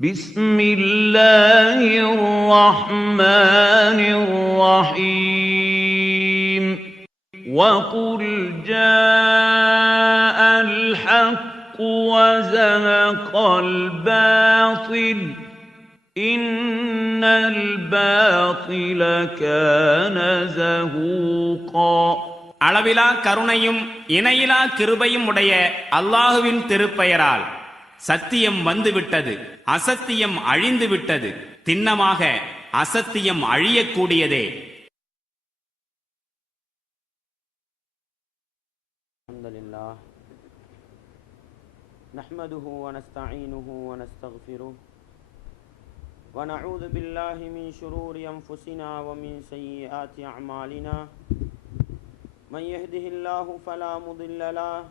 بسم الله الرحمن الرحيم وقل جاء الحق وزهق الباطل إن الباطل كان زهوقا. அளவிலா கருணையும் இணையிலா கிருபையும் உடைய அல்லாஹுவின் திருப்பெயரால் சத்தியம் வந்துவிட்டது, அசத்தியம் அழிந்து விட்டது. திண்ணமாக அசத்தியம் அழியக்கூடியதே. அல்ஹம்துலில்லாஹ் நஹ்மதுஹு வ நஸ்தஈனுஹு வ நஸ்தக்ஃபிருஹு வ நஊது பில்லாஹி மின் ஷுரூரி அன்ஃபுஸினா வ மின் ஸய்யிஆத்தி அஅமாலினா மன் யஹ்திஹில்லாஹு ஃபலா முضில்ல லஹு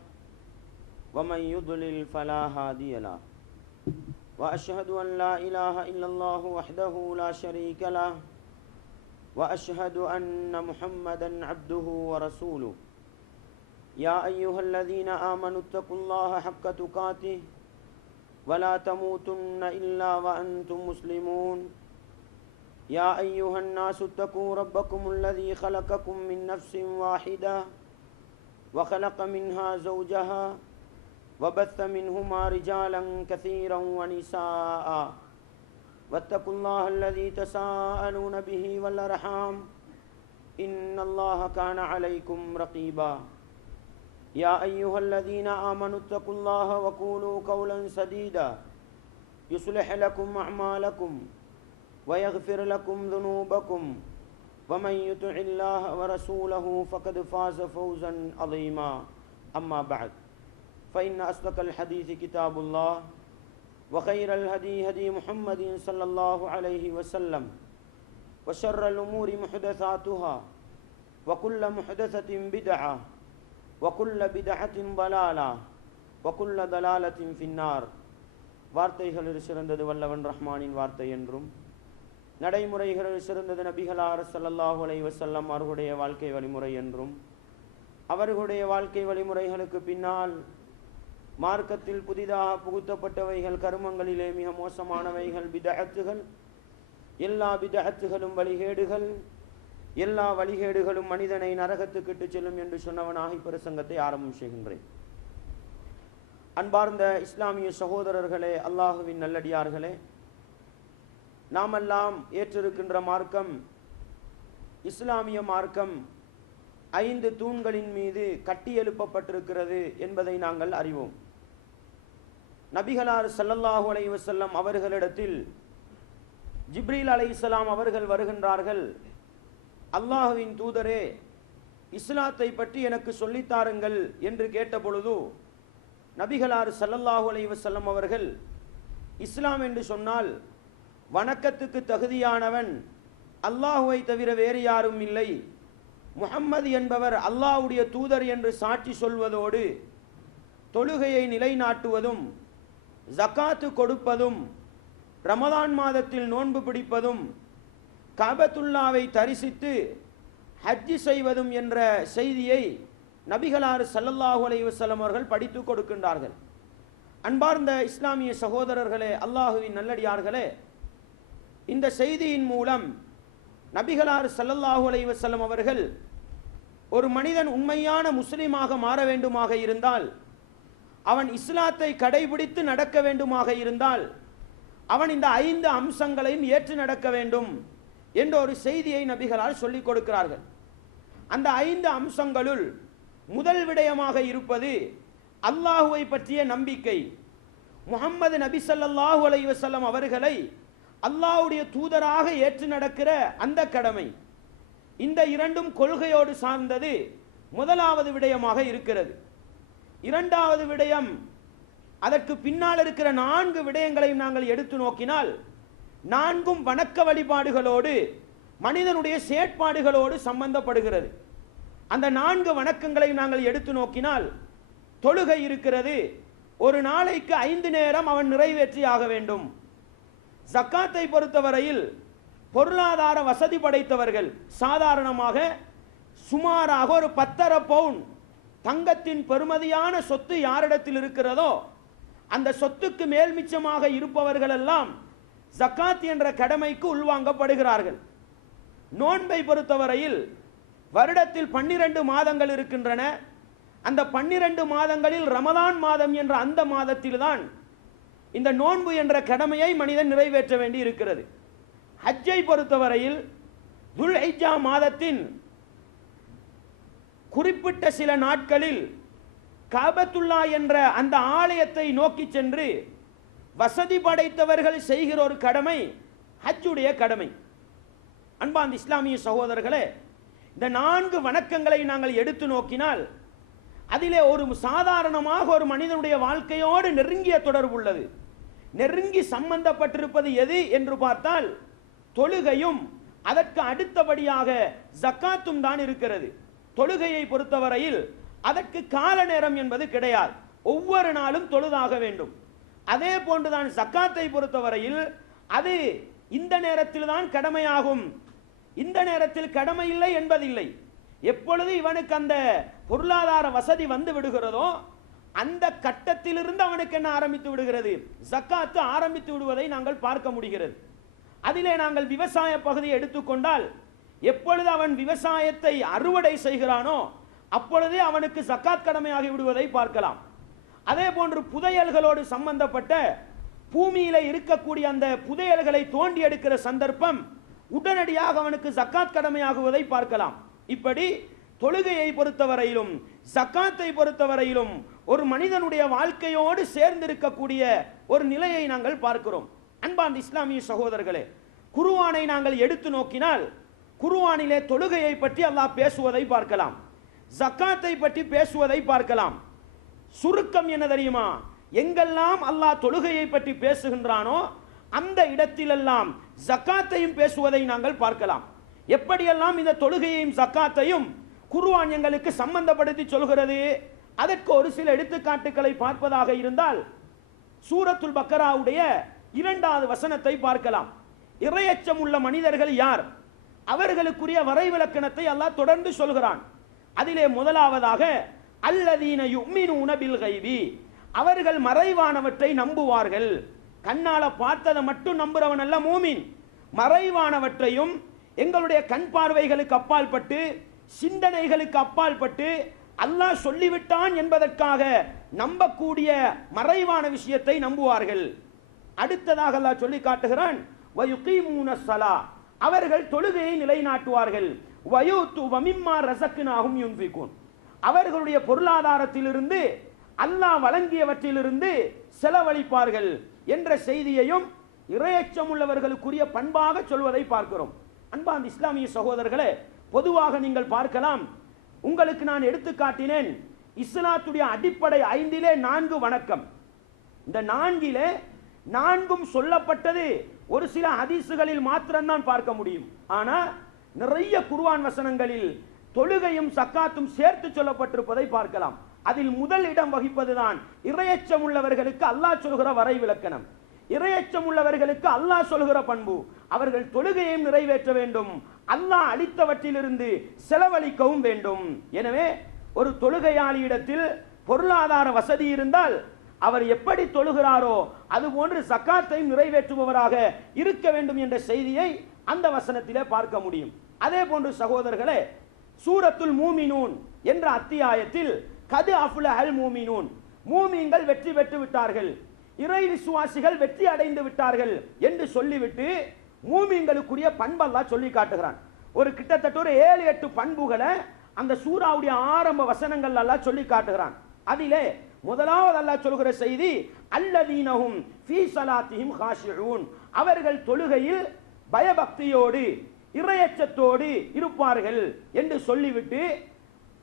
வ மன் யுض்லில் ஃபலா ஹாதிய லஹு வ அஷ்ஹது அன் லா இலாஹா இல்லல்லாஹு வஹ்தஹு லா ஷரீக லஹு வ அஷ்ஹது அன்ன முஹம்மதன் அப்துஹு வ ரசூலுஹு. يا أيها الذين آمنوا اتقوا الله حق تقاته ولا تموتن إلا وأنتم مسلمون. يا أيها الناس اتقوا ربكم الذي خلقكم من نفس واحدة وخلق منها زوجها وبث منهما رجالا كثيرا ونساء واتقوا الله الذي تساءلون به والأرحام إن الله كان عليكم رقيبا. يا أيها الذين آمنوا اتقوا الله وقولوا قولا سديدا يصلح لكم أعمالكم ويغفر لكم ذنوبكم ومن يطع الله ورسوله فقد فاز فوزا عظيما. أما بعد فإن أصدق الحديث كتاب الله وخير الهدي هدي محمد صلى الله عليه وسلم وشر الأمور محدثاتها وكل محدثة بدعة وَكُلَّ بِدْعَةٍ ضَلَالَةٍ وَكُلَّ ضَلَالَةٍ فِي النَّارِ. வார்த்தைகளில் சிறந்தது வல்லவன் ரஹ்மானின் வார்த்தை என்றும், நடைமுறைகளில் சிறந்தது நபிகளார் ஸல்லல்லாஹு அலைஹி வஸல்லம் அவர்களுடைய வாழ்க்கை வழிமுறை என்றும், அவர்களுடைய வாழ்க்கை வழிமுறைகளுக்கு பின்னால் மார்க்கத்தில் புதிதாக புகுத்தப்பட்டவைகள் கருமங்களிலே மிக மோசமானவைகள் பிதஅத்துகள். எல்லா பிதஅத்துகளும் வழிகேடுகள், எல்லா வழிகேடுகளும் மனிதனை நரகத்துக்கு இட்டு செல்லும் என்று சொன்னவனாகி பிரசங்கத்தை ஆரம்பம் செய்கின்றேன். அன்பார்ந்த இஸ்லாமிய சகோதரர்களே, அல்லாஹுவின் நல்லடியார்களே, நாமெல்லாம் ஏற்றிருக்கின்ற மார்க்கம் இஸ்லாமிய மார்க்கம் 5 தூண்களின் மீது கட்டியெழுப்பப்பட்டிருக்கிறது என்பதை நாங்கள் அறிவோம். நபிகளார் ஸல்லல்லாஹு அலைஹி வஸல்லம் அவர்களிடத்தில் ஜிப்ரீல் அலைஹிஸ்ஸலாம் அவர்கள் வருகின்றார்கள். அல்லாஹுவின் தூதரே, இஸ்லாத்தை பற்றி எனக்கு சொல்லித்தாருங்கள் என்று கேட்டபொழுது நபிகளார் ஸல்லல்லாஹு அலைஹி வஸல்லம் அவர்கள், இஸ்லாம் என்று சொன்னால் வணக்கத்துக்கு தகுதியானவன் அல்லாஹுவை தவிர வேறு யாரும் இல்லை, முஹம்மது என்பவர் அல்லாஹ்வுடைய தூதர் என்று சாட்சி சொல்வதோடு தொழுகையை நிலைநாட்டுவதும், ஜகாத்து கொடுப்பதும், ரமதான் மாதத்தில் நோன்பு பிடிப்பதும், காபத்துல்லாவை தரிசித்து ஹஜ்ஜி செய்வதும் என்ற செய்தியை நபிகளார் ஸல்லல்லாஹு அலைஹி வஸல்லம் அவர்கள் படித்து கொடுக்கின்றார்கள். அன்பார்ந்த இஸ்லாமிய சகோதரர்களே, அல்லாஹுவின் நல்லடியார்களே, இந்த செய்தியின் மூலம் நபிகளார் ஸல்லல்லாஹு அலைஹி வஸல்லம் அவர்கள் ஒரு மனிதன் உண்மையான முஸ்லிமாக மாற வேண்டுமாக இருந்தால், அவன் இஸ்லாத்தை கடைபிடித்து நடக்க வேண்டுமாக இருந்தால், அவன் இந்த 5 அம்சங்களையும் ஏற்று நடக்க வேண்டும் என்ற ஒரு செய்தியை நபிகளால் சொல்லிக் கொடுக்கிறார்கள். அந்த 5 அம்சங்களுள் முதல் விடயமாக இருப்பது அல்லாஹுவை பற்றிய நம்பிக்கை. முஹம்மது நபி ஸல்லல்லாஹு அலைஹி வஸல்லம் அவர்களை அல்லாஹ்வுடைய தூதராக ஏற்று நடக்கிற அந்த கடமை. இந்த 2ம் கொள்கையோடு சார்ந்தது முதலாவது விடயமாக இருக்கிறது. இரண்டாவது விடயம், அதற்கு பின்னால் இருக்கிற 4 விடயங்களையும் நாங்கள் எடுத்து நோக்கினால் 4ம் வணக்க வழிபாடுகளோடு மனிதனுடைய செயற்பாடுகளோடு சம்பந்தப்படுகிறது. அந்த 4 வணக்கங்களை நாங்கள் எடுத்து நோக்கினால், தொழுகை இருக்கிறது, ஒரு நாளைக்கு 5 நேரம் அவன் நிறைவேற்றி ஆக வேண்டும். ஜக்காத்தை பொறுத்தவரையில் பொருளாதார வசதி படைத்தவர்கள் சாதாரணமாக சுமாராக ஒரு 10.5 பவுன் தங்கத்தின் பெறுமதியான சொத்து யாரிடத்தில் இருக்கிறதோ அந்த சொத்துக்கு மேல் மிச்சமாக இருப்பவர்கள் எல்லாம் ஜக்காத் என்ற கடமைக்கு உள்வாங்கப்படுகிறார்கள். நோன்பை பொறுத்தவரையில் வருடத்தில் 12 மாதங்கள் இருக்கின்றன. அந்த 12 மாதங்களில் ரமதான் மாதம் என்ற அந்த மாதத்தில்தான் இந்த நோன்பு என்ற கடமையை மனிதன் நிறைவேற்ற வேண்டி இருக்கிறது. ஹஜ்ஜை பொறுத்தவரையில் துல்ஹிஜ்ஜா மாதத்தின் குறிப்பிட்ட சில நாட்களில் காபத்துல்லா என்ற அந்த ஆலயத்தை நோக்கி சென்று வசதி படைத்தவர்கள் செய்கிற ஒரு கடமை ஹஜ்ஜுடைய கடமை. அன்பார்ந்த இஸ்லாமிய சகோதரர்களே, இந்த 4 வணக்கங்களை நாங்கள் எடுத்து நோக்கினால் அதிலே ஒரு சாதாரணமாக ஒரு மனிதனுடைய வாழ்க்கையோடு நெருங்கிய தொடர்பு உள்ளது. நெருங்கி சம்பந்தப்பட்டிருப்பது எது என்று பார்த்தால் தொழுகையும் அதற்கு அடுத்தபடியாக ஜக்காத்தும் தான் இருக்கிறது. தொழுகையை பொறுத்தவரையில் அதற்கு கால நேரம் என்பது கிடையாது, ஒவ்வொரு நாளும் தொழுதாக வேண்டும். அதே போன்றுதான் ஜக்காத்தை பொறுத்தவரையில் அது இந்த நேரத்தில் தான் கடமையாகும், இந்த நேரத்தில் கடமை இல்லை என்பதில்லை. எப்பொழுது இவனுக்கு அந்த பொருளாதார வசதி வந்து விடுகிறதோ அந்த கட்டத்திலிருந்து அவனுக்கு என்ன ஆரம்பித்து விடுகிறது, ஜக்காத்து ஆரம்பித்து விடுவதை நாங்கள் பார்க்க முடிகிறது. அதிலே நாங்கள் விவசாய பகுதியை எடுத்துக்கொண்டால் எப்பொழுது அவன் விவசாயத்தை அறுவடை செய்கிறானோ அப்பொழுதே அவனுக்கு ஜக்காத் கடமையாகி விடுவதை பார்க்கலாம். அதே போன்று புதையல்களோடு சம்பந்தப்பட்ட பூமியில இருக்கக்கூடிய அந்த புதையல்களை தோண்டி எடுக்கிற சந்தர்ப்பம் உடனடியாக அவனுக்கு ஜக்காத் கடமையாகுவதை பார்க்கலாம். இப்படி தொழுகையை பொறுத்தவரையிலும் ஜக்காத்தை பொறுத்தவரையிலும் ஒரு மனிதனுடைய வாழ்க்கையோடு சேர்ந்திருக்கக்கூடிய ஒரு நிலையை நாங்கள் பார்க்கிறோம். அன்பார்ந்த இஸ்லாமிய சகோதரர்களே, குர்ஆனை நாங்கள் எடுத்து நோக்கினால் குர்ஆனிலே தொழுகையை பற்றி அல்லாஹ் பேசுவதை பார்க்கலாம், ஜக்காத்தை பற்றி பேசுவதை பார்க்கலாம். சுருக்கம் என்ன தெரியுமா, எங்கெல்லாம் அல்லாஹ் தொழுகையை பற்றி பேசுகின்றானோ அந்த இடத்திலெல்லாம் ஜக்காத்தையும் பேசுவதை நாங்கள் பார்க்கலாம். எப்படியெல்லாம் இந்த தொழுகையையும் ஜக்காத்தையும் குர்ஆன் எங்களுக்கு சம்பந்தப்படுத்தி சொல்கிறது, அதற்கு ஒரு சில எடுத்துக்காட்டுகளை பார்ப்பதாக இருந்தால் சூரத்துல் பக்கராவுடைய 2வது வசனத்தை பார்க்கலாம். இறையச்சம் உள்ள மனிதர்கள் யார், அவர்களுக்குரிய வரைவிலக்கணத்தை அல்லாஹ் தொடர்ந்து சொல்கிறான். அதிலே முதலாவதாக அல்லதீன யுமினூன பில் கைபி, அவர்கள் மறைவானவற்றை நம்புவார்கள். கண்ணால பார்த்ததை மட்டும் நம்புறவன் அல்ல மூமின், மறைவானவற்றையும் எங்களுடைய கண் பார்வைகளுக்கு அப்பால் பட்டு சிந்தனைகளுக்கு அப்பால் பட்டு அல்லாஹ் சொல்லிவிட்டான் என்பதற்காக நம்பக்கூடிய மறைவான விஷயத்தை நம்புவார்கள். அடுத்ததாக அல்லாஹ் சொல்லி காட்டுகிறான் வயுகீமூன ஸலா, அவர்கள் தொழுகையை நிலைநாட்டுவார்கள். வயூது வமிம்மா ரஸக்னாஹும் யுன்ஃபிகூன், அவர்களுடைய பொருளாதாரத்திலிருந்து அல்லாஹ் வழங்கியவற்றிலிருந்து செலவழிப்பார்கள் என்ற செய்தியையும் இறையச்சம் உள்ளவர்களுக்குரிய பண்பாக சொல்வதை பார்க்கிறோம். அன்பார்ந்த இஸ்லாமிய சகோதரர்களே, பொதுவாக நீங்கள் பார்க்கலாம், உங்களுக்கு நான் எடுத்து காட்டினேன் இஸ்லாத்துடைய அடிப்படை 5லே 4 வணக்கம். இந்த 4லே 4ம் சொல்லப்பட்டது ஒரு சில ஹதீசுகளில் மாத்திரம்தான் பார்க்க முடியும். ஆனா நிறைய குர்ஆன் வசனங்களில் தொழுகையும் சக்காத்தும் சேர்த்து சொல்லப்பட்டிருப்பதை பார்க்கலாம். அதில் முதல் இடம் வகிப்பதுதான் இறையச்சம் உள்ளவர்களுக்கு அல்லாஹ் சொல்கிற வரைவிலக்கணம், இறையச்சம் உள்ளவர்களுக்கு அல்லாஹ் சொல்கிற பண்பு. அவர்கள் தொழுகையையும் நிறைவேற்ற வேண்டும், அல்லாஹ் அளித்தவற்றிலிருந்து செலவழிக்கவும் வேண்டும். எனவே ஒரு தொழுகையாளியிடத்தில் பொருளாதார வசதி இருந்தால் அவர் எப்படி தொழுகிறாரோ அதுபோன்று ஜக்காத்தையும் நிறைவேற்றுபவராக இருக்க வேண்டும் என்ற செய்தியை அந்த வசனத்திலே பார்க்க முடியும். அதே போன்று சகோதரர்களே, சூரத்துல் மூமினூன் என்ற அத்தியாயத்தில் கது அஃப்லஹல் மூமினூன், மூமீன்கள் வெற்றி பெற்று விட்டார்கள், இறை விசுவாசிகள் வெற்றி அடைந்து விட்டார்கள் என்று சொல்லிவிட்டு மூமீன்களுக்குரிய பண்பு அல்லாஹ் சொல்லி காட்டுகிறான். ஒரு கிட்டத்தட்ட ஒரு 7-8 பண்புகளை அந்த சூராவுடைய ஆரம்ப வசனங்கள் அல்லாஹ் சொல்லி காட்டுகிறான். அதிலே முதலாவது அல்லாஹ் சொல்கிற செய்தி அல்லதீனஹும் ஃபீ ஸலாத்திஹிம் காஷிஊன், அவர்கள் தொழுகையில் பயபக்தியோடு இறையச்சத்தோடு இருப்பார்கள் என்று சொல்லிவிட்டு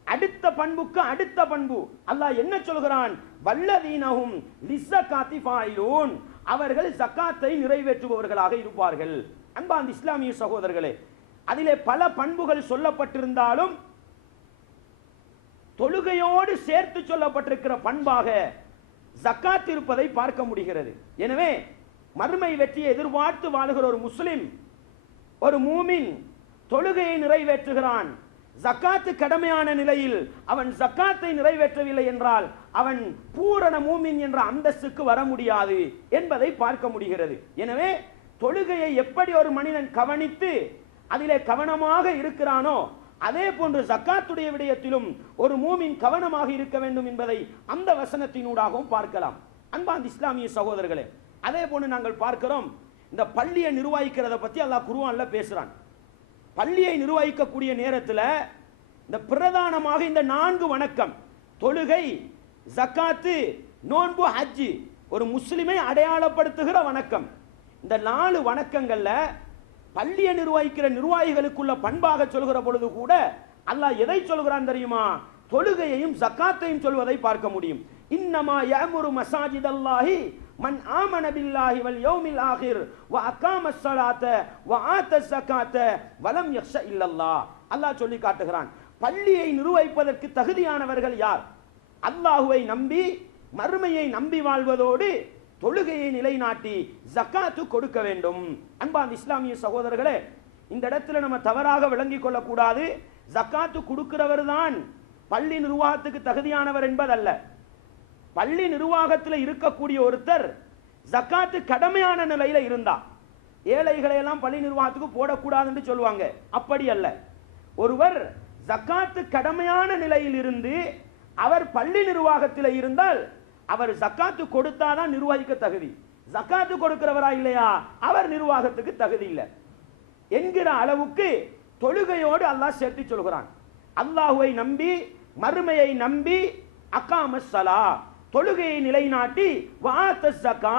அடுத்த பண்புக்கு அடுத்த பண்பு அல்லாஹ் என்ன சொல்கிறான், வல்லதீனஹும் லிஸ்ஸகாத்தி ஃபாயிலூன், அவர்கள் ஜக்காத்தை நிறைவேற்றுபவர்களாக இருப்பார்கள். அன்பார்ந்த இஸ்லாமிய சகோதரர்களே, அதிலே பல பண்புகள் சொல்லப்பட்டிருந்தாலும் தொழுகையோடு சேர்த்து சொல்லப்பட்டிருக்கிற பண்பாக ஜக்காத் இருப்பதை பார்க்க முடிகிறது. எனவே மறுமை வெற்றியை எதிர்பார்த்து வாழுகிற ஒரு முஸ்லிம், ஒரு மூமின் தொழுகையை நிறைவேற்றுகிறான், ஜக்காத்து கடமையான நிலையில் அவன் ஜக்காத்தை நிறைவேற்றவில்லை என்றால் அவன் பூரண மூமின் என்ற அந்தஸ்துக்கு வர முடியாது என்பதை பார்க்க முடிகிறது. எனவே தொழுகையை எப்படி ஒரு மனிதன் கவனித்து அதிலே கவனமாக இருக்கிறானோ அதே போன்று ஜக்காத்துடைய விடயத்திலும் ஒரு மூமின் கவனமாக இருக்க வேண்டும் என்பதை அந்த வசனத்தினூடாகவும் பார்க்கலாம். அன்பார்ந்த இஸ்லாமிய சகோதரர்களே, அதே போன்று நாங்கள் பார்க்கிறோம், இந்த பள்ளியை நிர்வகிக்கிறத பற்றி அல்லாஹ் குர்ஆன்ல பேசுறான். பள்ளியை நிர்வகிக்கக்கூடிய நேரத்தில் இந்த பிரதானமாக இந்த 4 வணக்கம், தொழுகை, ஜக்காத்து, நோன்பு, ஹஜ்ஜி, ஒரு முஸ்லிமை அடையாளப்படுத்துகிற வணக்கம். இந்த 4 வணக்கங்கள்ல பள்ளியை நிர்வகிக்கிற நிர்வாகிகளுக்குள்ள பண்பாக சொல்கிற பொழுது கூட அல்லாஹ் எதை சொல்கிறான் தெரியுமா? தொழுகையையும் ஜக்காத்தையும் சொல்வதை பார்க்க முடியும். இன்னமா யஅமுரு மசாஜிதல்லாஹி மன் ஆமன பில்லாஹி வல் யௌமில் ஆகிர் வ அகாமஸ் ஸலாத்த வ ஆத்தஸ் ஸகாத்த வ லம் யக்ஷ இல்லல்லாஹ். அல்லாஹ் சொல்லி காட்டுகிறான், பள்ளியை நிர்வகிப்பதற்கு தகுதியானவர்கள் யார்? அல்லாஹுவை நம்பி மறுமையை நம்பி வாழ்வதோடு தொழுகையை நிலைநாட்டி ஜக்காத்து கொடுக்க வேண்டும். அன்பார்ந்த இஸ்லாமிய சகோதரர்களே, இந்த இடத்துல நம்ம தவறாக விளங்கிக் கொள்ளக்கூடாது. ஜக்காத்து கொடுக்கிறவர் தான் பள்ளி நிர்வாகத்துக்கு தகுதியானவர் என்பதல்ல. பள்ளி நிர்வாகத்தில் இருக்கக்கூடிய ஒருத்தர் ஜக்காத்து கடமையான நிலையில இருந்தா ஏழைகளை எல்லாம் பள்ளி நிர்வாகத்துக்கு போடக்கூடாதுன்னு சொல்லுவாங்க. அப்படி அல்ல. ஒருவர் ஜக்காத்து கடமையான நிலையில் இருந்து அவர் பள்ளி நிர்வாகத்தில் இருந்தால் அவர் ஜக்காத்து கொடுத்தாதான் நிர்வகிக்க தகுதி. ஜக்காத்து கொடுக்கிறவரா இல்லையா அவர் நிர்வாகத்துக்கு தகுதி இல்லை என்கிற அளவுக்கு தொழுகையோடு அல்லாஹ் சேர்த்து சொல்கிறான். அல்லாஹுவை நம்பி மறுமையை நம்பி அகாமஸ் ஸலா, தொழுகையை நிலைநாட்டி வஆத்தஸ் ஸகா,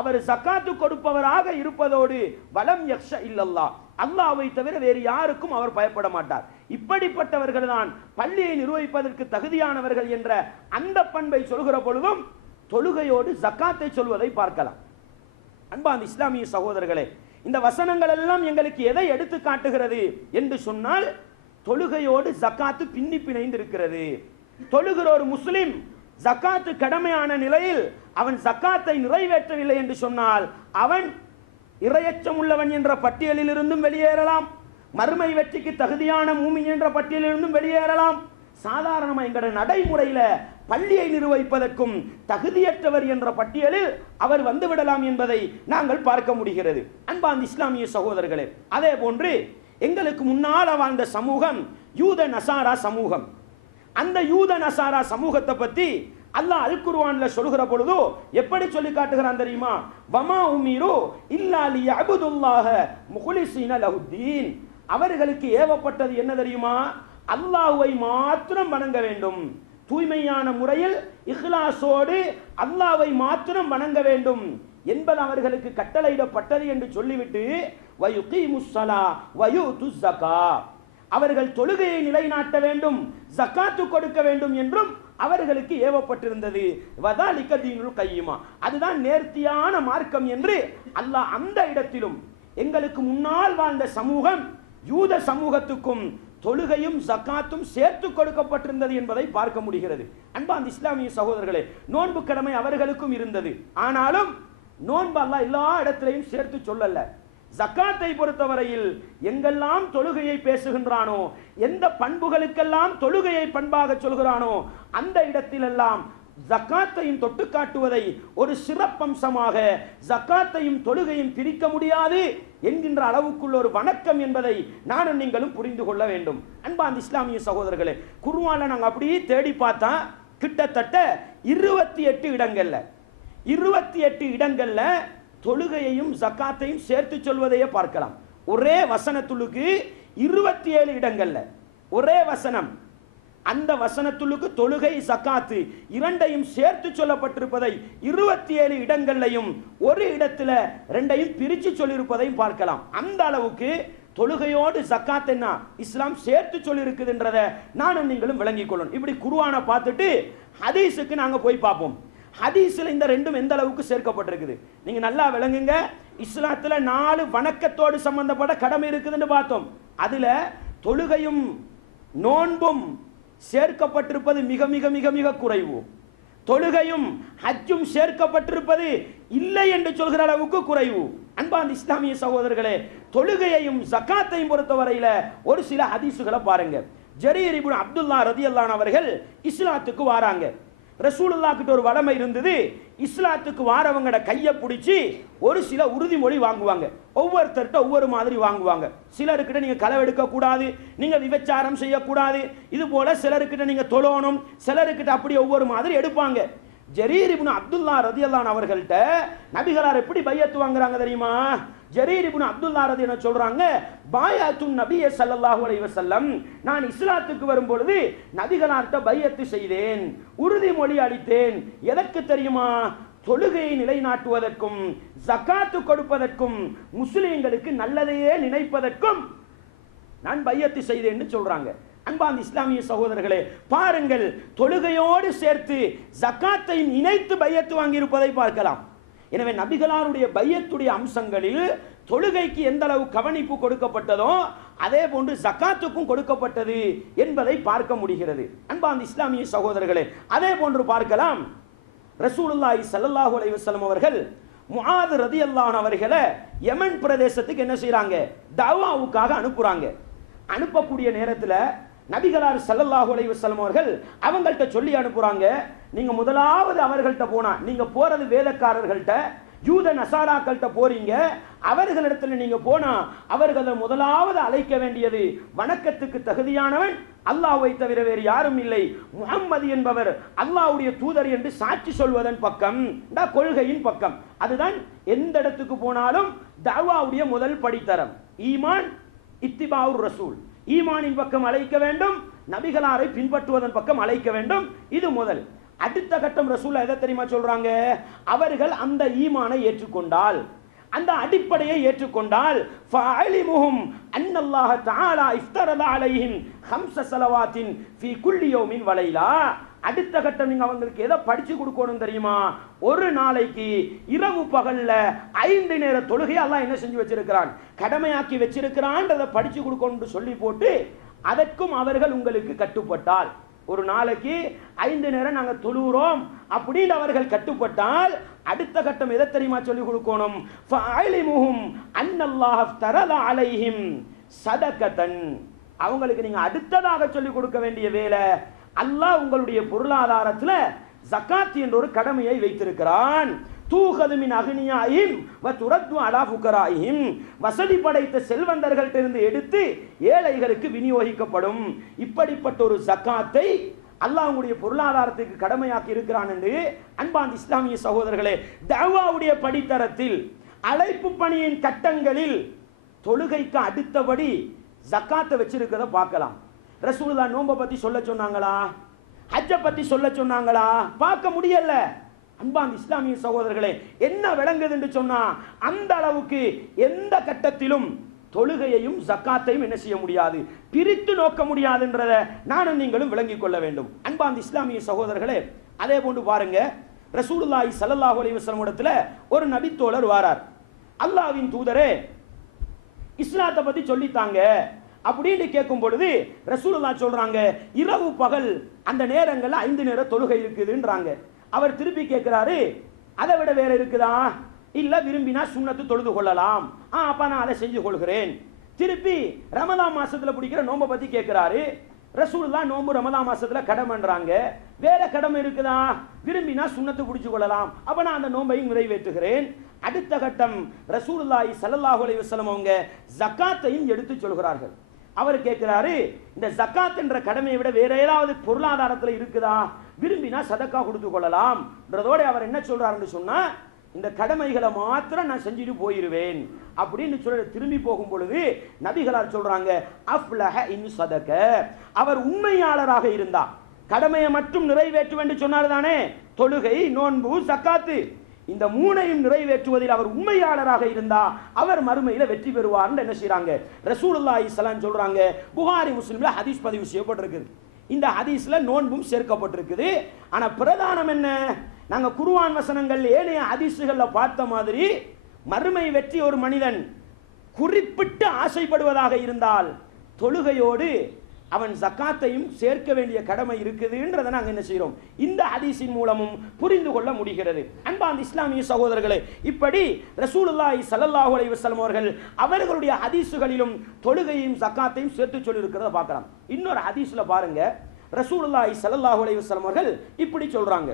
அவர் ஜக்காத்து கொடுப்பவராக இருப்பதோடு வலம் யக்ஷ இல்லல்லாஹ், அல்லாஹ்வை தவிர வேறு யாருக்கும் அவர் பயப்பட மாட்டார். இப்படிப்பட்டவர்கள் தான் பள்ளியை நிர்வகிப்பதற்கு தகுதியானவர்கள் என்ற அந்த பண்பை சொல்கிற பொழுதும் தொழுகையோடு ஜக்காத்தை சொல்வதை பார்க்கலாம். அன்பார்ந்த இஸ்லாமிய சகோதரர்களே, இந்த வசனங்கள் எல்லாம் எங்களுக்கு எதை எடுத்து காட்டுகிறது என்று சொன்னால், தொழுகையோடு ஜக்காத்து பின்னி பிணைந்து இருக்கிறது. தொழுகிற ஒரு முஸ்லிம் ஜக்காத்து கடமையான நிலையில் அவன் ஜக்காத்தை நிறைவேற்றவில்லை என்று சொன்னால் அவன் இரையச்சம் உள்ளவன் என்ற பட்டியலில் இருந்தும் வெளியேறலாம், மறுமை வெற்றிக்கு தகுதியான மூமின் என்ற பட்டியலிலிருந்தும் வெளியேறலாம். சாதாரணமாக எங்களோட நடைமுறையில பள்ளியை நிர்வகிப்பதற்கும் தகுதியற்றவர் என்ற பட்டியலில் அவர் வந்துவிடலாம் என்பதை நாங்கள் பார்க்க முடிகிறது. அன்பார்ந்த இஸ்லாமிய சகோதரர்களே, அதே போன்று எங்களுக்கு முன்னால் வாழ்ந்த சமூகம் யூத நசாரா சமூகம். அந்த யூத நசாரா சமூகத்தை பற்றி அல்லாஹ் அல் குர்ஆன்ல சொல்கிற பொழுது எப்படி சொல்லி காட்டுகிறான் தெரியுமா? வமா உமிரு இல்லா லியஅபுதுல்லாஹ முக்லிஸீன லஹுத்தீன். அவர்களுக்கு ஏவப்பட்டது என்ன தெரியுமா? அல்லாஹ்வை மாத்திரம் வணங்க வேண்டும், தூய்மையான முறையில் இஹ்லாஸோடு அல்லாஹ்வை மாத்திரம் வணங்க வேண்டும் என்பது அவர்களுக்கு கட்டளையிடப்பட்டது என்று சொல்லிவிட்டு வயுகீமுஸ் ஸலா வயூதுஸ் ஸகா, அவர்கள் தொழுகையை நிலைநாட்ட வேண்டும், ஜக்காத்து கொடுக்க வேண்டும் என்றும் அவர்களுக்கு ஏவப்பட்டிருந்தது. வதாலிக தீனுல் கையிமா, அதுதான் நேர்த்தியான மார்க்கம் என்று அல்லாஹ் அந்த இடத்திலும் எங்களுக்கு முன்னால் வாழ்ந்த சமூகம் யூத சமூகத்துக்கும் தொழுகையும் ஜக்காத்தும் சேர்த்து கொடுக்கப்பட்டிருந்தது என்பதை பார்க்க முடிகிறது. அன்பார்ந்த இஸ்லாமிய சகோதரர்களே, நோன்பு கடமை அவர்களுக்கும் இருந்தது. ஆனாலும் நோன்பு அல்லாஹ் எல்லா இடத்திலையும் சேர்த்து சொல்லல. ஜக்காத்தை பொறுத்தவரையில் எங்கெல்லாம் தொழுகையை பேசுகின்றானோ, எந்த பண்புகளுக்கெல்லாம் தொழுகையை பண்பாக சொல்கிறானோ அந்த இடத்திலெல்லாம் ஜக்காத்தையும் தொட்டு காட்டுவதை ஒரு சிறப்பம்சமாக, ஜக்காத்தையும் தொழுகையும் பிரிக்க முடியாது என்கின்ற அளவுக்குள்ள ஒரு வணக்கம் என்பதை நானும் நீங்களும் புரிந்து கொள்ள வேண்டும். அன்பார்ந்த இஸ்லாமிய சகோதரர்களே, குர்ஆன்ல நாங்கள் அப்படியே தேடி பார்த்தா கிட்டத்தட்ட 28 இடங்கள்ல 28 இடங்கள்ல தொழுகையையும் ஜக்காத்தையும் சேர்த்து சொல்வதையே பார்க்கலாம். ஒரே வசனத்துளுக்கு 27 இடங்கள்ல ஒரே வசனம், அந்த வசனத்துளுக்கு தொழுகை ஜக்காத்து இரண்டையும் சேர்த்து சொல்லப்பட்டிருப்பதை 27 இடங்கள்லையும் ஒரு இடத்துல ரெண்டையும் பிரிச்சு சொல்லியிருப்பதையும் பார்க்கலாம். அந்த அளவுக்கு தொழுகையோடு ஜக்காத் என்ன இஸ்லாம் சேர்த்து சொல்லி இருக்குதுன்றதை நானும் நீங்களும் விளங்கிக் கொள்ளணும். இப்படி குர்ஆனை பார்த்துட்டு ஹதீஸுக்கு நாங்க போய் பார்ப்போம். ஹதீஸ்ல இந்த ரெண்டும் எந்த அளவுக்கு சேர்க்கப்பட்டிருக்குது நீங்க நல்லா விளங்குங்க. இஸ்லாத்துல 4 வணக்கத்தோடு சம்பந்தப்பட்ட கடமை இருக்குதுன்னு பார்த்தோம். அதுல தொழுகையும் நோன்பும் சேர்க்கப்பட்டிருப்பது மிக மிக மிக மிக குறைவு. தொழுகையும் ஹஜ்ஜும் சேர்க்கப்பட்டிருப்பது இல்லை என்று சொல்கிற அளவுக்கு குறைவு. அன்பார்ந்த இஸ்லாமிய சகோதரர்களே, தொழுகையையும் ஜக்காத்தையும் பொறுத்தவரையில ஒரு சில ஹதீசுகளை பாருங்க. ஜரீர் இப்னு அப்துல்லா ரலியல்லாஹு அவர்கள் இஸ்லாத்துக்கு வராங்க. ரசூலுல்லாஹ் கிட்ட ஒரு வளமை இருந்தது, இஸ்லாத்துக்கு வாரவங்கட கையை பிடிச்சி ஒரு சில உறுதிமொழி வாங்குவாங்க. ஒவ்வொருத்தர்கிட்ட ஒவ்வொரு மாதிரி வாங்குவாங்க. சிலருக்கிட்ட நீங்க களவெடுக்க கூடாது, நீங்க விபச்சாரம் செய்யக்கூடாது, இது போல சிலருக்கிட்ட நீங்க தொழணும், சிலருக்கிட்ட அப்படி ஒவ்வொரு மாதிரி எடுப்பாங்க. ஜரீர் இப்னு அப்துல்லா ரதியல்லாஹு அன்ஹு அவர்கள்ட்ட நபிகளார் எப்படி பையத்து வாங்குறாங்க தெரியுமா? ஜரீர் இப்னு அப்துல்லா ரதியல்லாஹு சொல்றாங்க, பாயத்துன் நபிய ஸல்லல்லாஹு அலைஹி வஸல்லம், நான் இஸ்லாத்துக்கு வரும் பொழுது நபிகளார்ட்ட பையத்து செய்தேன், உறுதிமொழி அளித்தேன். எதற்கு தெரியுமா? தொழுகையை நிலைநாட்டுவதற்கும், ஜகாத்து கொடுப்பதற்கும், முஸ்லிம்களுக்கு நல்லதையே நினைப்பதற்கும் நான் பையத்து செய்தேன்னு சொல்றாங்க. அன்பார்ந்த இஸ்லாமிய சகோதரர்களே, பாருங்கள், தொழுகையோடு சேர்த்து ஜகாத்தையும் இணைத்து பையத்து வாங்கி இருப்பதை பார்க்கலாம். எனவே நபிகளாருடைய பையத்துடைய அம்சங்களில் தொழுகைக்கு எந்த அளவு கவனிப்பு கொடுக்கப்பட்டதோ அதே போன்று ஜகாத்துக்கும் கொடுக்கப்பட்டது என்பதை பார்க்க முடிகிறது. அன்பார்ந்த இஸ்லாமிய சகோதரர்களே, அதே போன்று பார்க்கலாம், ரசூலுல்லாஹி ஸல்லல்லாஹு அலைஹி வஸல்லம் அவர்கள் முஆத் ரலியல்லாஹு அன்ஹு அவர்களை யமன் பிரதேசத்துக்கு என்ன செய்றாங்க? தஅவாவுக்காக அனுப்புறாங்க. அனுப்பக்கூடிய நேரத்தில் நபிகளார் ஸல்லல்லாஹு அலைஹி வஸல்லம் அவர்கள் அவங்கள்ட்ட சொல்லி அனுப்புறாங்க, நீங்க முதலாவது அவர்கள்ட்ட போனா, நீங்க போறது வேதக்காரர்கள்ட்ட, யூத நசாராக்கள்கிட்ட போறீங்க, அவர்களிடத்தில் நீங்க போனா அவர்களை முதலாவது அழைக்க வேண்டியது, வணக்கத்துக்கு தகுதியானவன் அல்லாஹ்வை தவிர வேறு யாரும் இல்லை, முஹம்மது என்பவர் அல்லாஹ்வுடைய தூதர் என்று சாட்சி சொல்வதன் பக்கம், கொள்கையின் பக்கம். அதுதான் எந்த இடத்துக்கு போனாலும் தஅவாவுடைய முதல் படித்தரம். ஈமான் இத்திபாவுர் ரசூல், ஈமானின் பக்கம் அழைக்க வேண்டும், நபிகளாரை பின்பற்றுவதன் பக்கம் அழைக்க வேண்டும். இது முதல். அடுத்த கட்டம் ரசூல் எதை தெரியுமா சொல்றாங்க? அவர்கள் அந்த ஈமானை ஏற்றுக்கொண்டால், அந்த அடிப்படையை ஏற்றுக்கொண்டால், ஃபஅலிமுஹும் அன்னல்லாஹ தஆலா இஃப்தரத அலைஹிம் 5 ஸலவாத்தின் ஃபீ குல்லி யௌமின் வ லைலா. அடுத்த கட்டம் நீங்க அவங்களுக்கு எதை படிச்சு கொடுக்கணும் தெரியுமா? ஒரு நாளைக்கு இரவு பகல்ல 5 நேர தொழுகை அல்லாஹ் என்ன செஞ்சு வச்சிருக்கிறான், கடமையாக்கி வச்சிருக்கிறான்றதை படிச்சு கொடுக்கணும்னு சொல்லி போட்டு, அதற்கும் அவர்கள் உங்களுக்கு கட்டுப்பட்டால், ஒரு நாளைக்கு 5 நேரம் நாங்க தொழுகிறோம் அப்படின்னு அவர்கள் கட்டுப்பட்டால், அடுத்த கட்டம் எதை தெரியுமா சொல்லி கொடுக்கணும்? ஃபஅலிமுஹும் அன்னல்லாஹ இஃப்தரத அலைஹிம் ஸதகதன். அவங்களுக்கு நீங்க அடுத்ததாக சொல்லி கொடுக்க வேண்டிய வேலை, அல்லாஹ் உங்களுடைய பொருளாதாரத்தில் ஜகாத் என்ற ஒரு கடமையை வைத்திருக்கிறான். தூகது மின் அக்னியாஹிம் வ துரத்து அலா ஃபுகராஹிம், வசதி படைத்த செல்வந்தர்களிடமிருந்து எடுத்து ஏழைகளுக்கு விநியோகிக்கப்படும். இப்படிப்பட்ட ஒரு ஜகாத்தை அல்லாஹ் உங்களுடைய பொருளாதாரத்துக்கு கடமையாக்கி இருக்கிறான் என்று அன்பார்ந்த இஸ்லாமிய சகோதரர்களே, தஅவாவுடைய படித்தரத்தில், அழைப்பு பணியின் கட்டங்களில் தொழுகைக்கு அடுத்தபடி ஜகாத்தை வச்சிருக்கிறத பார்க்கலாம். ரசூலுல்லாஹ் நோன்பை பத்தி சொல்ல சொன்னாங்களா? ஹஜ்ஜை பத்தி சொல்ல சொன்னாங்களா? பார்க்க முடியல. அன்பார்ந்த இஸ்லாமிய சகோதரர்களே, என்ன விளங்குது என்று சொன்னா, அந்த அளவுக்கு எந்த கட்டத்திலும் தொழுகையையும் ஜகாத்தையும் என்ன செய்ய முடியாது, பிரித்து நோக்க முடியாதுன்றதை நானும் நீங்களும் விளங்கிக் கொள்ள வேண்டும். அன்பார்ந்த இஸ்லாமிய சகோதரர்களே, அதே போன்று பாருங்க, ரசூலுல்லாஹி ஸல்லல்லாஹு அலைஹி வஸல்லம் இடத்துல ஒரு நபித்தோழர் வாரார். அல்லாஹ்வின் தூதரே, இஸ்லாத்தை பத்தி சொல்லித்தாங்க அப்படின்னு கேட்கும் பொழுது ரசூலுல்லாஹ் சொல்றாங்க, இரவு பகல் அந்த நேரங்கள்ல 5 நேர தொழுகை இருக்குதுன்றாங்க. அவர் திருப்பி கேட்கிறாரு, அதை விட வேற இருக்குதா? இல்ல, விரும்பினா சுன்னத்து தொழுது கொள்ளலாம். அப்ப நான் அதை செஞ்சு கொள்கிறேன். திருப்பி ரமலான் மாசத்துல பிடிக்கிற நோன்பை பத்தி கேட்கிறாரு. ரசூலுல்லாஹ் நோன்பு ரமலான் மாசத்துல கடமைன்றாங்க. வேற கடமை இருக்குதா? விரும்பினா சுன்னத்து பிடிச்சு கொள்ளலாம். அப்ப நான் அந்த நோன்பையும் நிறைவேற்றுகிறேன். அடுத்த கட்டம் ரசூலுல்லாஹி ஸல்லல்லாஹு அலைஹி வஸல்லம் அவங்க ஜகாத்தையும் எடுத்து சொல்கிறார்கள். அவர் கேட்கிறாரு, இந்த ஜகாத் என்ற கடமையை விட வேற ஏதாவது பொருளாதாரத்தில் இருக்குதா? விரும்பினா சதக்கா கொடுத்து கொள்ளலாம். அவர் என்ன சொல்றாருன்னு சொன்னா, இந்த கடமைகளை மாத்திரம் நான் செஞ்சுட்டு போயிருவேன் அப்படின்னு சொல்ல திரும்பி போகும் பொழுது நபிகளார் சொல்றாங்க, அஃப்லஹ இன் சதக, அவர் உண்மையாளராக இருந்தா, கடமையை மட்டும் நிறைவேற்ற வேண்டும் சொன்னார் தானே, தொழுகை, நோன்பு, ஜகாத்து, இந்த மூணையும் நிறைவேற்றுவதில் அவர் உண்மையாளராக இருந்தா அவர் மறுமையில வெற்றி பெறுவார் என்ன செய்றாங்க ரசூலுல்லாஹி ஸல்லல்லாஹு அலைஹி சொல்றாங்க. புகாரி முஸ்லிம்ல ஹதீஸ் பதிவு செய்யப்பட்டிருக்குது. இந்த ஹதீஸ்ல நோன்பும் சேர்க்கப்பட்டிருக்குது. ஆனா பிரதானம் என்ன? நாங்க குர்ஆன் வசனங்கள் ஏனைய ஹதீஸ்கள்ல பார்த்த மாதிரி மறுமை வெற்றி ஒரு மனிதன் குறிப்பிட்டு ஆசைப்படுவதாக இருந்தால் தொழுகையோடு அவன் ஜகாத்தையும் சேர்க்க வேண்டிய கடமை இருக்குதுன்றதை நாங்கள் என்ன செய்கிறோம், இந்த ஹதீஸின் மூலமும் புரிந்து கொள்ள முடிகிறது. அன்பார்ந்த இஸ்லாமிய சகோதரர்களே, இப்படி ரசூலுல்லாஹி ஸல்லல்லாஹு அலைஹி வஸல்லம் அவர்கள் அவர்களுடைய ஹதீஸுகளிலும் தொழுகையும் ஜகாத்தையும் சேர்த்து சொல்லி இருக்கிறத பார்க்கலாம். இன்னொரு ஹதீஸ்ல பாருங்க, ரசூலுல்லாஹி ஸல்லல்லாஹு அலைஹி வஸல்லம் அவர்கள் இப்படி சொல்றாங்க,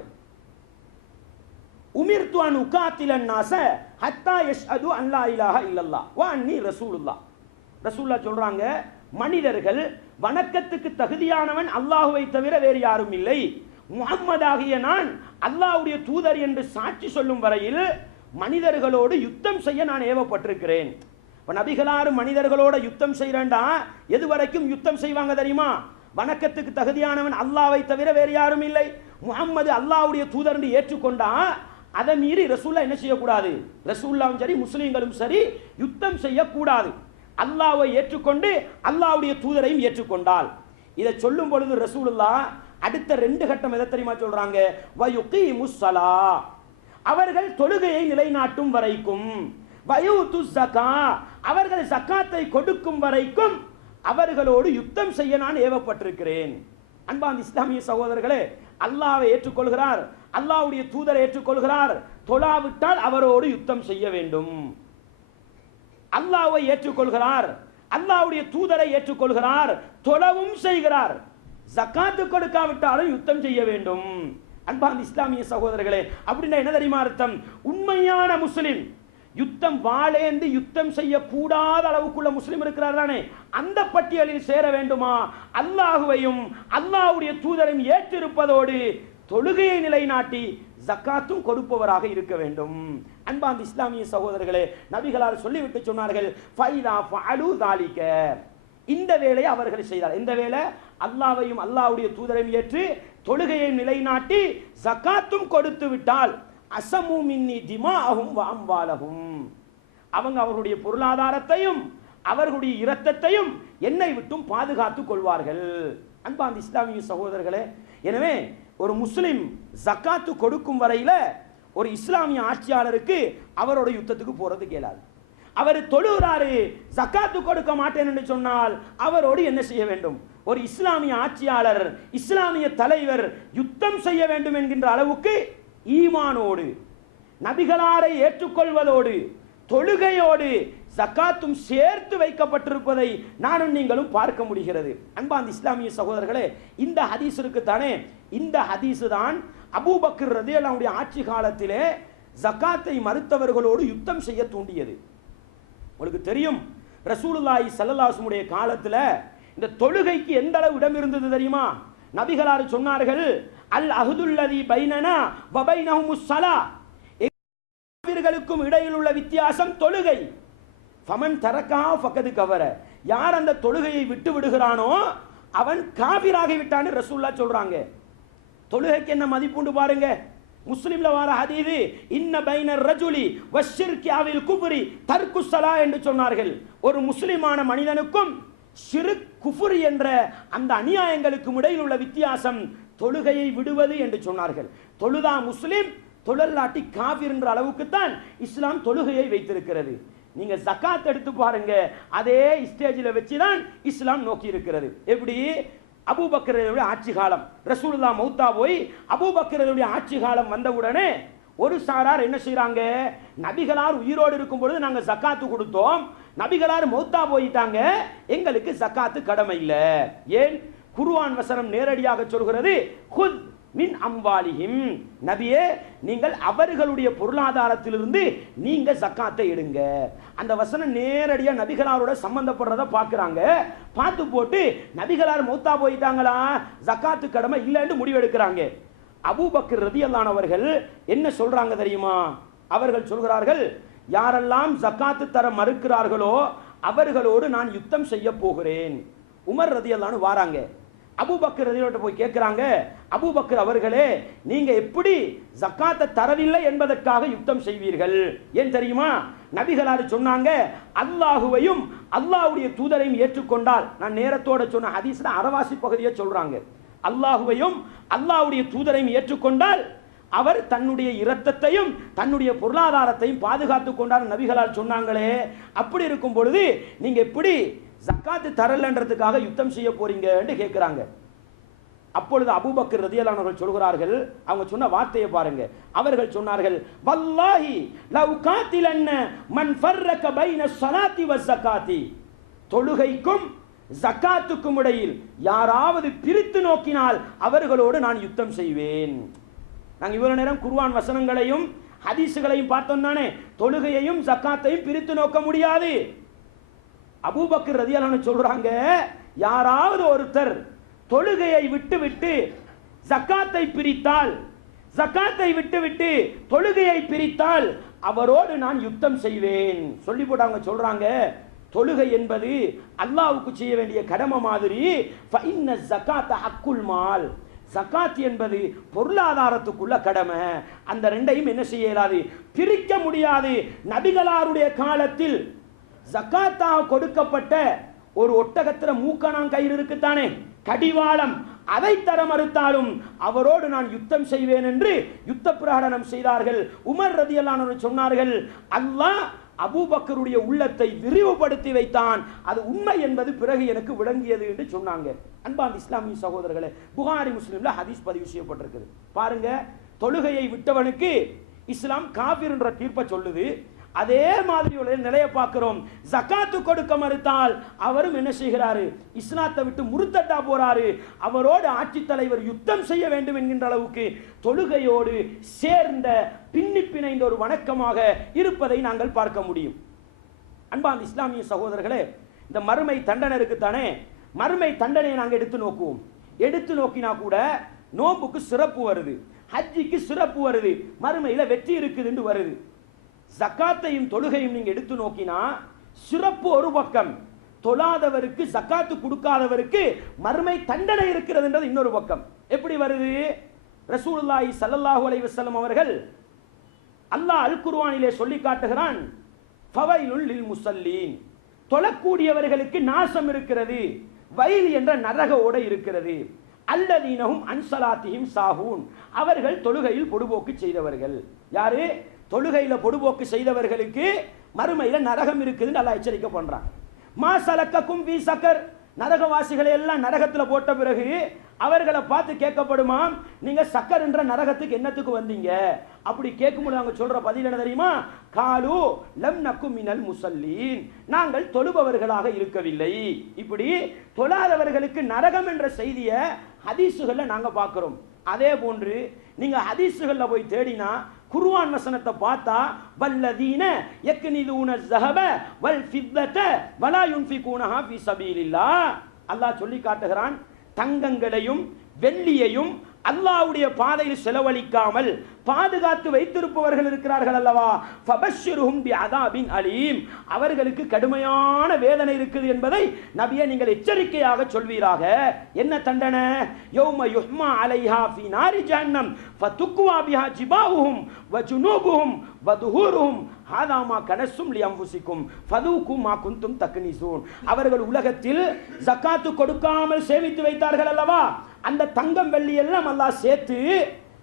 உமிர்து அன் உகாத்திலன் நாஸ ஹத்தா யஷ்ஹது அன் லா இலாஹ இல்லல்லாஹ் வ அன்னி ரசூலுல்லாஹ். ரசூலுல்லாஹ் சொல்றாங்க, மனிதர்கள் வணக்கத்துக்கு தகுதியானவன் அல்லாஹுவை தவிர வேறு யாரும் இல்லை, முஹம்மதாகிய நான் அல்லாஹ்வுடைய தூதர் என்று சாட்சி சொல்லும் வரையில் மனிதர்களோடு யுத்தம் செய்ய நான் ஏவப்பட்டிருக்கிறேன். இப்ப நபிகளாரும் மனிதர்களோட யுத்தம் செய்யறேன்டா எது வரைக்கும் யுத்தம் செய்வாங்க தெரியுமா? வணக்கத்துக்கு தகுதியானவன் அல்லாஹ்வை தவிர வேறு யாரும் இல்லை, முஹம்மது அல்லாஹ்வுடைய தூதர் என்று ஏற்றுக்கொண்டா அதை மீறி ரசூல்லா என்ன செய்யக்கூடாது? ரசூல்லாவும் சரி முஸ்லீம்களும் சரி யுத்தம் செய்யக்கூடாது. அல்லாஹ்வை ஏற்றுக்கொண்டு அல்லாஹ்வுடைய தூதரையும் ஏற்றுக்கொண்டால். இதை சொல்லும் பொழுது ரசூலுல்லாஹ் அடுத்த 2 கட்டம் எதை தெரியுமா சொல்றாங்க? வயுகீமுஸ் ஸலா, அவர்கள் தொழுகையை நிலைநாட்டும் வரைக்கும், வயூது ஸகா, அவர்கள் ஸகாத்தை கொடுக்கும் வரைக்கும் அவர்களோடு யுத்தம் செய்ய நான் ஏவப்பட்டிருக்கிறேன். அன்பார்ந்த இஸ்லாமிய சகோதரர்களே, அல்லாஹ்வை ஏற்றுக்கொள்கிறார், அல்லாஹ்வுடைய தூதரை ஏற்றுக்கொள்கிறார், தொழாவிட்டால் அவரோடு யுத்தம் செய்ய வேண்டும். அல்லாஹ்வை ஏற்றுக்கொள்கிறார், அல்லாஹ்வுடைய தூதரை ஏற்றுக்கொள்கிறார், தொழவும் செய்கிறார், ஜகாத்து கொடுக்காவிட்டாலும் யுத்தம் செய்ய வேண்டும். அன்பார்ந்த இஸ்லாமிய சகோதரர்களே, அப்படின்னா என்ன தெரியுமா அர்த்தம்? உண்மையான முஸ்லிம் யுத்தம் வாளேந்து யுத்தம் செய்யக்கூடாத அளவுக்குள்ள முஸ்லிம் இருக்கிறார் தானே, அந்த பட்டியலில் சேர வேண்டுமா? அல்லாஹுவையும் அல்லாஹ்வுடைய தூதரையும் ஏற்றிருப்பதோடு தொழுகையை நிலைநாட்டி ஜக்காத்தும் கொடுப்பவராக இருக்க வேண்டும். அன்பார்ந்த இஸ்லாமிய சகோதரர்களே, நபிகளார் சொல்லிவிட்டு சொன்னார்கள், ஃபைதா ஃபஅலு ஸாலிக, இந்த வேலையை அவர்கள் செய்தார். இந்த வேலை அல்லாஹ்வையும் அல்லாஹ்வுடைய தூதரையும் ஏற்று தொழுகையை நிலைநாட்டி ஜக்காத்தும் கொடுத்து விட்டால் அஸமு மின்னி திமாஅஹும் வ அம்வாலஹும், அவங்க அவர்களுடைய பொருளாதாரத்தையும் அவர்களுடைய இரத்தத்தையும் என்னை விட்டும் பாதுகாத்துக் கொள்வார்கள். அன்பார்ந்த இஸ்லாமிய சகோதரர்களே, எனவே ஒரு முஸ்லிம் ஜக்காத்து கொடுக்கும் வரையில ஒரு இஸ்லாமிய ஆட்சியாளருக்கு அவரோட யுத்தத்துக்கு போறது கேளாது. அவர் தொழுகிறாரு, ஜக்காத்து கொடுக்க மாட்டேன் என்று சொன்னால் அவரோடு என்ன செய்ய வேண்டும்? ஒரு இஸ்லாமிய ஆட்சியாளர், இஸ்லாமிய தலைவர் யுத்தம் செய்ய வேண்டும் என்கின்ற அளவுக்கு ஈமானோடு நபிகளாரை ஏற்றுக்கொள்வதோடு தொழுகையோடு ஜக்காத்தும் சேர்த்து வைக்கப்பட்டிருப்பதை நானும் நீங்களும் பார்க்க முடிகிறது. அன்பார்ந்த இஸ்லாமிய சகோதரர்களே, இந்த ஹதீஸ் இருக்குத்தானே, இந்த ஹதீஸ் தான் அபூபக்கர் ரலியல்லாஹு அன்ஹுடைய ஆட்சி காலத்திலே ஜக்காத்தை மறுத்தவர்களோடு யுத்தம் செய்ய தூண்டியது. உங்களுக்கு தெரியும், ரசூலுல்லாஹி ஸல்லல்லாஹு அலைஹி வஸல்லம் காலத்துல இந்த தொழுகைக்கு எந்த அளவு இடம் இருந்தது தெரியுமா? நபிகளார் சொன்னார்கள், அல் அஹ்துல்லதி பைனனா வ பைனஹுமுஸ் ஸலா, காஃபிர்களுக்கும் இடையில் உள்ள வித்தியாசம் தொழுகை. ஃபமன் தரக்கா ஃபக்கது கவர, யார் அந்த தொழுகையை விட்டு விடுகிறானோ அவன் காஃபிராகி விட்டான்னு ரசூலுல்லாஹ் சொல்றாங்க. தொழுகைக்கு என்ன மதிப்புண்டு பாருங்க. முஸ்லிம்ல வர ஹதீஸ், இன்ன பைனர் ரஜுலி வஷ்ஷிர்கி அவில் குஃப்ரி தர்க்கு ஸலா என்று சொன்னார்கள். ஒரு முஸ்லிமான மனிதனுக்கும் ஷிர்க் குஃப்ர் என்ற அந்த அநியாயங்களுக்கும் இடையில் உள்ள வித்தியாசம் தொழுகையை விடுவது என்று சொன்னார்கள். தொழுதா முஸ்லிம், தொழலாட்டி காஃபிர் என்ற அளவுக்கு தான் இஸ்லாம் தொழுகையை வைத்திருக்கிறது. நீங்க ஜகாத் எடுத்து பாருங்க, அதே ஸ்டேஜில் வச்சுதான் இஸ்லாம் நோக்கி இருக்கிறது. எப்படி? அபூபக்கருடைய ஆட்சி காலம், ரசூலுல்லாஹ் மௌத்தா போய் அபூபக்கருடைய ஆட்சி காலம் வந்தவுடனே ஒரு சாரார் என்ன செய்யறாங்க? நபிகளார் உயிரோடு இருக்கும் பொழுது நாங்க ஜக்காத்து கொடுத்தோம், நபிகளார் மௌத்தா போயிட்டாங்க, எங்களுக்கு ஜக்காத்து கடமை இல்லை. ஏன்? குர்ஆன் வசனம் நேரடியாக சொல்கிறது, குத் மின் அம்வாலிஹிம், நபியே நீங்கள் அவர்களுடைய பொருளாதாரத்திலிருந்து நீங்க ஜக்காத்தை எடுங்க. அந்த வசனம் நேரடியா நபிகளாரோட சம்பந்தப்படுறத பாக்குறாங்க. பார்த்து போட்டு நபிகளார் மௌத்தா போயிட்டாங்களா, ஜக்காத்து கடமை இல்லைன்னு முடிவெடுக்கிறாங்க. அபூபக்கர் ரலியல்லாஹு அன்ஹு அவர்கள் என்ன சொல்றாங்க தெரியுமா? அவர்கள் சொல்கிறார்கள், யாரெல்லாம் ஜக்காத்து தர மறுக்கிறார்களோ அவர்களோடு நான் யுத்தம் செய்ய போகிறேன். உமர் ரலியல்லாஹு அன்ஹு வாராங்க, அபூபக்கர் ரலியல்லாஹு போய் கேட்கிறாங்க, அபூபக்கர் அவர்களே நீங்க எப்படி ஜக்காத்தை தரவில்லை என்பதற்காக யுத்தம் செய்வீர்கள்? ஏன் தெரியுமா? நபிகளார் சொன்னாங்க, அல்லாஹுவையும் அல்லாஹ்வுடைய தூதரையும் ஏற்றுக்கொண்டால், நான் நேரத்தோட சொன்ன ஹதீஸ்ல அரவாசி பகுதியை சொல்றாங்க, அல்லாஹுவையும் அல்லாஹ்வுடைய தூதரையும் ஏற்றுக்கொண்டால் அவர் தன்னுடைய இரத்தத்தையும் தன்னுடைய பொருளாதாரத்தையும் பாதுகாத்துக் கொண்டார் நபிகளார் சொன்னாங்களே. அப்படி இருக்கும் பொழுது நீங்க எப்படி ஜக்காத்து தரலன்றதுக்காக யுத்தம் செய்ய போறீங்க என்று கேட்கிறாங்க. அப்பொழுது அபூபக்கர் ரலியல்லாஹு அன்ஹு அவர்கள் சொல்கிறார்கள், அவங்க சொன்ன வார்த்தையை பாருங்க. அவர்கள் சொன்னார்கள், வல்லாஹி லவ் காத்திலன்ன மன் ஃபர்ரக பைன ஸலாத்தி வ ஸகாத்தி, தொழுகைக்கும் ஜக்காத்துக்கும் இடையில் யாராவது பிரித்து நோக்கினால் அவர்களோடு நான் யுத்தம் செய்வேன். நாங்கள் இவ்வளவு நேரம் குர்ஆன் வசனங்களையும் ஹதீசுகளையும் பார்த்தோம் தானே. தொழுகையையும் ஜக்காத்தையும் பிரித்து நோக்க முடியாது. அபூபக்கர் ரலியல்லாஹு அன்ஹு சொல்றாங்க, யாராவது ஒருத்தர் தொழுகையை விட்டுவிட்டு ஜக்காத்தை பிரித்தால், ஜக்காத்தை விட்டுவிட்டு தொழுகையை பிரித்தால் அவரோடு நான் யுத்தம் செய்வேன் சொல்லி போட்டு அவங்க சொல்றாங்க, தொழுகை என்பது அல்லாஹ்வுக்கு செய்ய வேண்டிய கடமை மாதிரி. ஃபஇன்ன ஸகாத்த ஹக்குல் மால், ஜகாத் என்பது பொருளாதாரத்துக்குள்ள கடமை. அந்த ரெண்டையும் என்ன செய்ய இயலாது, பிரிக்க முடியாது. நபிகளாருடைய காலத்தில் ஜகாத்தாக கொடுக்கப்பட்ட ஒரு ஒட்டகத்திர மூக்கணாங் கயிறு இருக்குத்தானே, கடிவாளம், அதை தர மறுத்தாலும் அவரோடு நான் யுத்தம் செய்வேன் என்று யுத்த பிரகடனம் செய்தார்கள். உமர் ரலியல்லாஹு அன்ஹு சொன்னார்கள், அல்லாஹ் அபூபக்கருடைய உள்ளத்தை விரிவுபடுத்தி வைத்தான், அது உண்மை என்பது பிறகு எனக்கு விளங்கியது என்று சொன்னாங்க. அன்பார்ந்த இஸ்லாமிய சகோதரர்களே, புகாரி முஸ்லிம்ல ஹதீஸ் பதிவு செய்யப்பட்டிருக்குது. பாருங்க, தொழுகையை விட்டவனுக்கு இஸ்லாம் காஃபிர் என்ற தீர்ப்பை சொல்லுது. அதே மாதிரி ஒரு நிலையை பார்க்கிறோம். ஜகாத்து கொடுக்க மறுத்தால் அவரும் என்ன செய்கிறாரு, இஸ்லாத்தை விட்டு முர்த்தத்தா போறாரு. அவரோடு ஆட்சி தலைவர் யுத்தம் செய்ய வேண்டும் என்கின்ற அளவுக்கு தொழுகையோடு சேர்ந்த பின்னி பிணைந்த ஒரு வணக்கமாக இருப்பதை நாங்கள் பார்க்க முடியும். அன்பார்ந்த இஸ்லாமிய சகோதரர்களே, இந்த மறுமை தண்டனை இருக்குத்தானே, மறுமை தண்டனையை நாங்கள் எடுத்து நோக்குவோம். எடுத்து நோக்கினா கூட நோம்புக்கு சிறப்பு வருது, ஹஜ்ஜிக்கு சிறப்பு வருது, மறுமையில வெற்றி இருக்குதுன்னு வருது. ஜக்காத்தையும் தொழுகையும் நீங்க எடுத்து நோக்கினா சிறப்பு ஒரு பக்கம், தொழாதவருக்கு ஜக்காத்து கொடுக்காதவருக்கு மறுமை தண்டனை இருக்கிறது இன்னொரு பக்கம். எப்படி வருது? ரசூலுல்லாஹி ஸல்லல்லாஹு அலைஹி வஸல்லம் அவர்கள் அல்லாஹ் அல் குர்ஆனிலே சொல்லி காட்டுகிறான், ஃபவைலுல் லில் முஸல்லீன், தொழக்கூடியவர்களுக்கு நாசம் இருக்கிறது, வயல் என்ற நரக ஓடை இருக்கிறது. அல்லதீனஹும் அன் ஸலாத்திஹிம் சாஹூன், அவர்கள் தொழுகையில் பொடுபோக்கு செய்தவர்கள். யாரு? தொழுகையில பொடுபோக்கு செய்தவர்களுக்கு மறுமையில நரகம் இருக்குதுன்னு அல்லாஹ் எச்சரிக்கை பண்றான். மா சலக்கக்கும் ஃபீ ஸகர், நரகவாசிகளை எல்லாம் நரகத்துல போட்ட பிறகு அவர்களை பார்த்து கேட்கப்படுமாம், நீங்க சக்கர் என்ற நரகத்துக்கு என்னத்துக்கு வந்தீங்க? அப்படி கேட்கும்போது அவங்க சொல்ற பதில் என்ன தெரியுமா? காலு லம் நக்கும் மினல் முஸல்லீன், நாங்கள் தொழுபவர்களாக இருக்கவில்லை. இப்படி தொழாதவர்களுக்கு நரகம் என்ற செய்தியை ஹதீசுகள்ல நாங்க பார்க்கிறோம். அதே போன்று நீங்க ஹதீசுகள்ல போய் தேடினா குர்ஆன் வசனத்தை பார்த்தா, வல்லதீன யக்னிதுன ஸஹப வல் ஃபித்தத வலா யுன்ஃபிகூனஹா ஃபீ ஸபீலில்லாஹ், அல்லாஹ் சொல்லி காட்டுகிறான், தங்கங்களையும் வெள்ளியையும் அல்லாஹ்வுடைய பாதையில் செலவழிக்காமல் பாதுகாத்து வைத்திருப்பவர்கள் இருக்கிறார்கள் அல்லவா, ஃபபஷ்ஷிருஹும் பிஅதாபின் அலீம், அவர்களுக்கு கடுமையான வேதனை இருக்குது என்பதை நபியே நீங்கள் எச்சரிக்கையாக சொல்வீராக. என்ன தண்டனை? யௌம யுஹ்மா அலைஹா ஃபீ நாரி ஜஹன்னம் ஃபதுக்வா பிஹா ஜிபாஹும் வஜுனூபுஹும் வதுஹூருஹும் ஹாதா மா கனஸும் லிஅன்ஃபுசிக்கும் ஃபதூகு மா குன்தும் தக்னிசூன். அவர்கள் உலகத்தில் ஜகாத்து கொடுக்காமல் சேமித்து வைத்தார்கள் அல்லவா, அந்த தங்கம் வெள்ளி எல்லாம் அல்லாஹ் சேர்த்து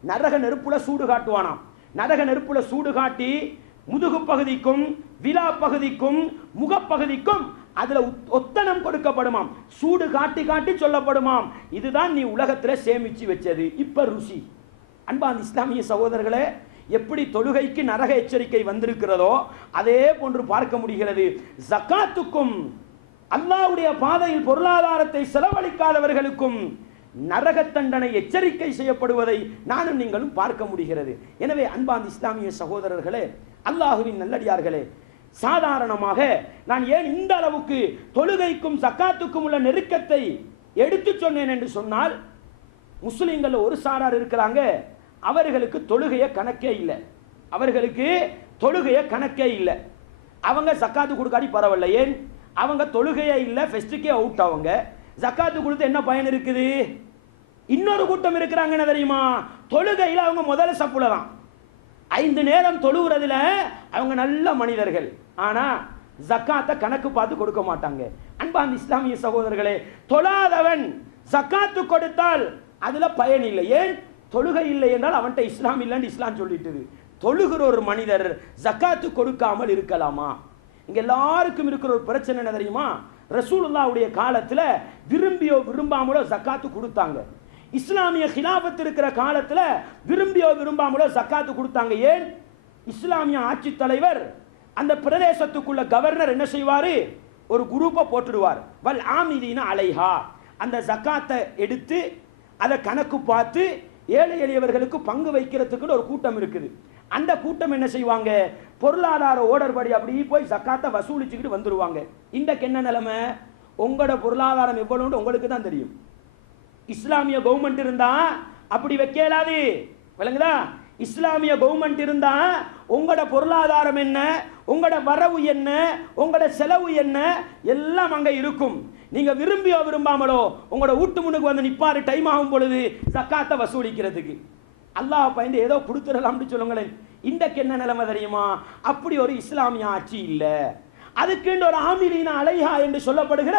நரக நெருப்புல சூடு காட்டுவானாம். நரக நெருப்புல சூடு காட்டி முதுகு பகுதிக்கும் விலா பகுதிக்கும் முகப்பகுதிக்கும் அதுல ஒத்தனம் கொடுக்கப்படுமாம். சூடு காட்டி காட்டி சொல்லப்படுமாம், இதுதான் நீ உலகத்துல சேமிச்சு வச்சது, இப்ப ருசி. அன்பார்ந்த இஸ்லாமிய சகோதரர்களே, எப்படி தொழுகைக்கு நரக எச்சரிக்கை வந்திருக்கிறதோ அதே போன்று பார்க்க முடிகிறது. ஜகாத்துக்கும் அல்லாஹ்வுடைய பாதையில் பொருளாதாரத்தை செலவழிக்காதவர்களுக்கும் நரக தண்டனை எச்சரிக்கை செய்யப்படுவதை நானும் நீங்களும் பார்க்க முடிகிறது. எனவே அன்பார்ந்த இஸ்லாமிய சகோதரர்களே, அல்லாஹுவின் நல்லடியார்களே, சாதாரணமாக நான் ஏன் இந்த அளவுக்கு தொழுகைக்கும் ஜகாத்துக்கும் உள்ள நெருக்கத்தை எடுத்து சொன்னேன் என்று சொன்னால், முஸ்லிம்கள் ஒரு சாரார் இருக்கிறாங்க, அவர்களுக்கு தொழுகைய கணக்கே இல்லை, அவர்களுக்கு தொழுகைய கணக்கே இல்லை. அவங்க ஜக்காத்து கொடுக்காடி பரவாயில்ல, ஏன் அவங்க தொழுகையே இல்லை, ஃபெஸ்டுக்கே அவுட். அவங்க ஜக்காத்து கொடுத்து என்ன பயன் இருக்குது? இன்னொரு கூட்டம் இருக்கிறாங்க, என்ன தெரியுமா? தொழுகையில் அவங்க முதல்ல சப்புல தான், 5 நேரம் தொழுகிறதுல அவங்க நல்ல மனிதர்கள், ஆனா ஜக்காத்தை கணக்கு பார்த்து கொடுக்க மாட்டாங்க. அன்பார்ந்த இஸ்லாமிய சகோதரர்களே, தொழாதவன் ஜக்காத்து கொடுத்தால் அதுல பயன் இல்லை. ஏன்? தொழுகை இல்லை என்றால் அவன்கிட்ட இஸ்லாம் இல்லைன்னு இஸ்லாம் சொல்லிட்டு, தொழுகிற ஒரு மனிதர் ஜக்காத்து கொடுக்காமல் இருக்கலாமா? இங்க எல்லாருக்கும் இருக்கிற ஒரு பிரச்சனை என்ன தெரியுமா? ரசூலுல்லாஹ்வுடைய காலத்துல விரும்பியோ விரும்பாமலோ ஜக்காத்து கொடுத்தாங்க. இஸ்லாமிய கிலாபத் இருக்கிற காலத்துல விரும்பியோ விரும்பாமலோ ஜக்காத்து கொடுத்தாங்க. ஏன்? இஸ்லாமிய ஆட்சி தலைவர் அந்த பிரதேசத்துக்குள்ள கவர்னர் என்ன செய்வாரு? ஒரு குரூப்பை போட்டுடுவார். வல் ஆமிலீன அலைஹா, அந்த ஜக்காத்தை எடுத்து அதை கணக்கு பார்த்து ஏழை எளியவர்களுக்கு பங்கு வைக்கிறதுக்கு ஒரு கூட்டம் இருக்குது. அந்த கூட்டம் என்ன செய்வாங்க, பொருளாதார ஓர்டர் படி அப்படி போய் ஜக்காத்தை வசூலிச்சுக்கிட்டு வந்துடுவாங்க. இன்றைக்கு என்ன நிலைமை, உங்களோட பொருளாதாரம் எவ்வளவுன்னு உங்களுக்கு தான் தெரியும். இஸ்லாமிய கவர்மெண்ட் இருந்தா அப்படி வைக்க இயலாது, விளங்குதா? இஸ்லாமிய கவர்மெண்ட் இருந்தா உங்களோட பொருளாதாரம் என்ன, உங்களோட வரவு என்ன, உங்களோட செலவு என்ன எல்லாம் அங்க இருக்கும். நீங்க விரும்பியோ விரும்பாமலோ உங்களோட வீட்டு முன்னுக்கு வந்து நிப்பாரு டைம் ஆகும் பொழுது ஜக்காத்தை வசூலிக்கிறதுக்கு. அல்லாஹ் பயந்து ஏதோ கொடுத்துடலாம்னு சொல்லுங்களேன். இன்றைக்கு என்ன நிலைமை தெரியுமா, அப்படி ஒரு இஸ்லாமிய ஆட்சி இல்லை. அதுக்கு ஒரு ஆமிலீன அலைஹா என்று சொல்லப்படுகிற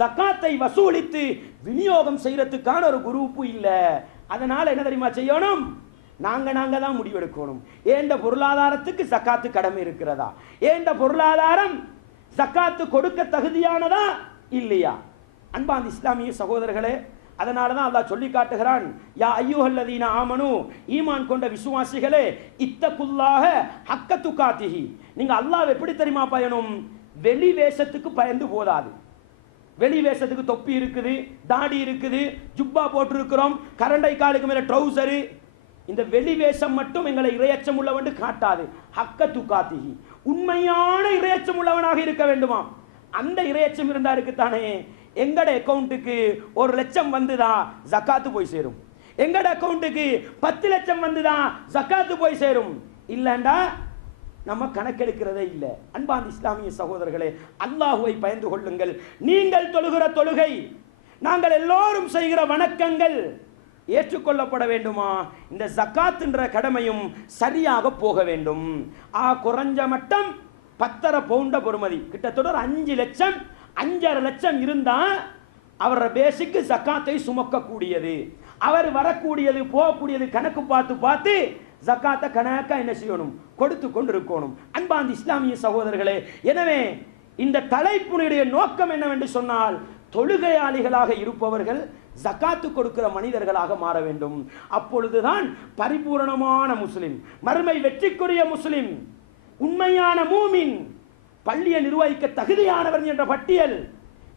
ஜக்காத்தை வசூலித்து விநியோகம் செய்யறதுக்கான ஒரு குரூப்பு இல்லை. அதனால என்ன தெரியுமா செய்யணும், நாங்க தான் முடிவெடுக்கணும். ஏண்ட பொருளாதாரத்துக்கு ஜக்காத்து கடமை இருக்கிறதா, ஏண்ட பொருளாதாரம் ஜக்காத்து கொடுக்க தகுதியானதா இல்லையா? அன்பாந்த இஸ்லாமிய சகோதரர்களே, அதனால தான் அல்லாஹ் சொல்லி காட்டுகிறான், யா அய்யுஹல்லதீன ஆமனு, ஈமான் கொண்ட விசுவாசிகளே, இத்தகுல்லாஹ ஹக்க துகாத்திஹி, நீங்க அல்லாஹ் எப்படி தெரியுமா பயணும், வெளி வேஷத்துக்கு பயந்து போதாது. வெளி வேஷத்துக்கு தொப்பி இருக்குது, தாடி இருக்குது, ஜுப்பா போட்டிருக்கிறோம், கரண்டை காலுக்கு மேல ட்ரௌசரு, இந்த வெளி வேஷம் மட்டும் எங்களை இரையச்சம் உள்ளவன் காட்டாது. ஹக்க துகாத்திஹி, உண்மையான இரையச்சம் உள்ளவனாக இருக்க வேண்டுமா? அந்த இரையச்சம் இருந்தா இருக்குத்தானே எங்கட அக்கௌண்ட்டுக்கு 1 லட்சம் வந்துதான் ஜக்காத்து போய் சேரும், எங்கட அக்கௌண்ட்டுக்கு 10 லட்சம் வந்துதான் ஜக்காத்து போய் சேரும். இல்லண்டா நம்ம கணக்கெடுக்கிறதே இல்லை. அன்பாந்த இஸ்லாமிய சகோதரர்களே, அல்லாஹுவை பயந்து கொள்ளுங்கள். நீங்கள் தொழுகிற தொழுகை, நாங்கள் எல்லோரும் செய்கிற வணக்கங்கள் ஏற்றுக்கொள்ளப்பட வேண்டுமா? இந்த ஜக்காத்துன்ற கடமையும் சரியாக போக வேண்டும். குறைஞ்ச மட்டம் 10.5 பவுண்ட பொறுமதி, கிட்டத்தட்ட ஒரு 5 லட்சம் 5.5 லட்சம் இருந்தா அவர பேசிக்கு ஜக்காத்தை சுமக்கக்கூடியது. அவர் வரக்கூடியது போகக்கூடியது கணக்கு பார்த்து ஜக்காத்தை கணக்கா என்ன செய்யணும், கொடுத்து கொண்டிருக்கணும். அன்பாந்த இஸ்லாமிய சகோதரர்களே, எனவே இந்த தலைப்புடைய நோக்கம் என்னவென்று சொன்னால், தொழுகையாளிகளாக இருப்பவர்கள் ஜக்காத்து கொடுக்கிற மனிதர்களாக மாற வேண்டும். அப்பொழுதுதான் பரிபூரணமான முஸ்லிம், மறுமை வெற்றிக்குரிய முஸ்லிம், உண்மையான மூமின், பள்ளியை நிர்வகிக்க தகுதியானவர் என்ற பட்டியல்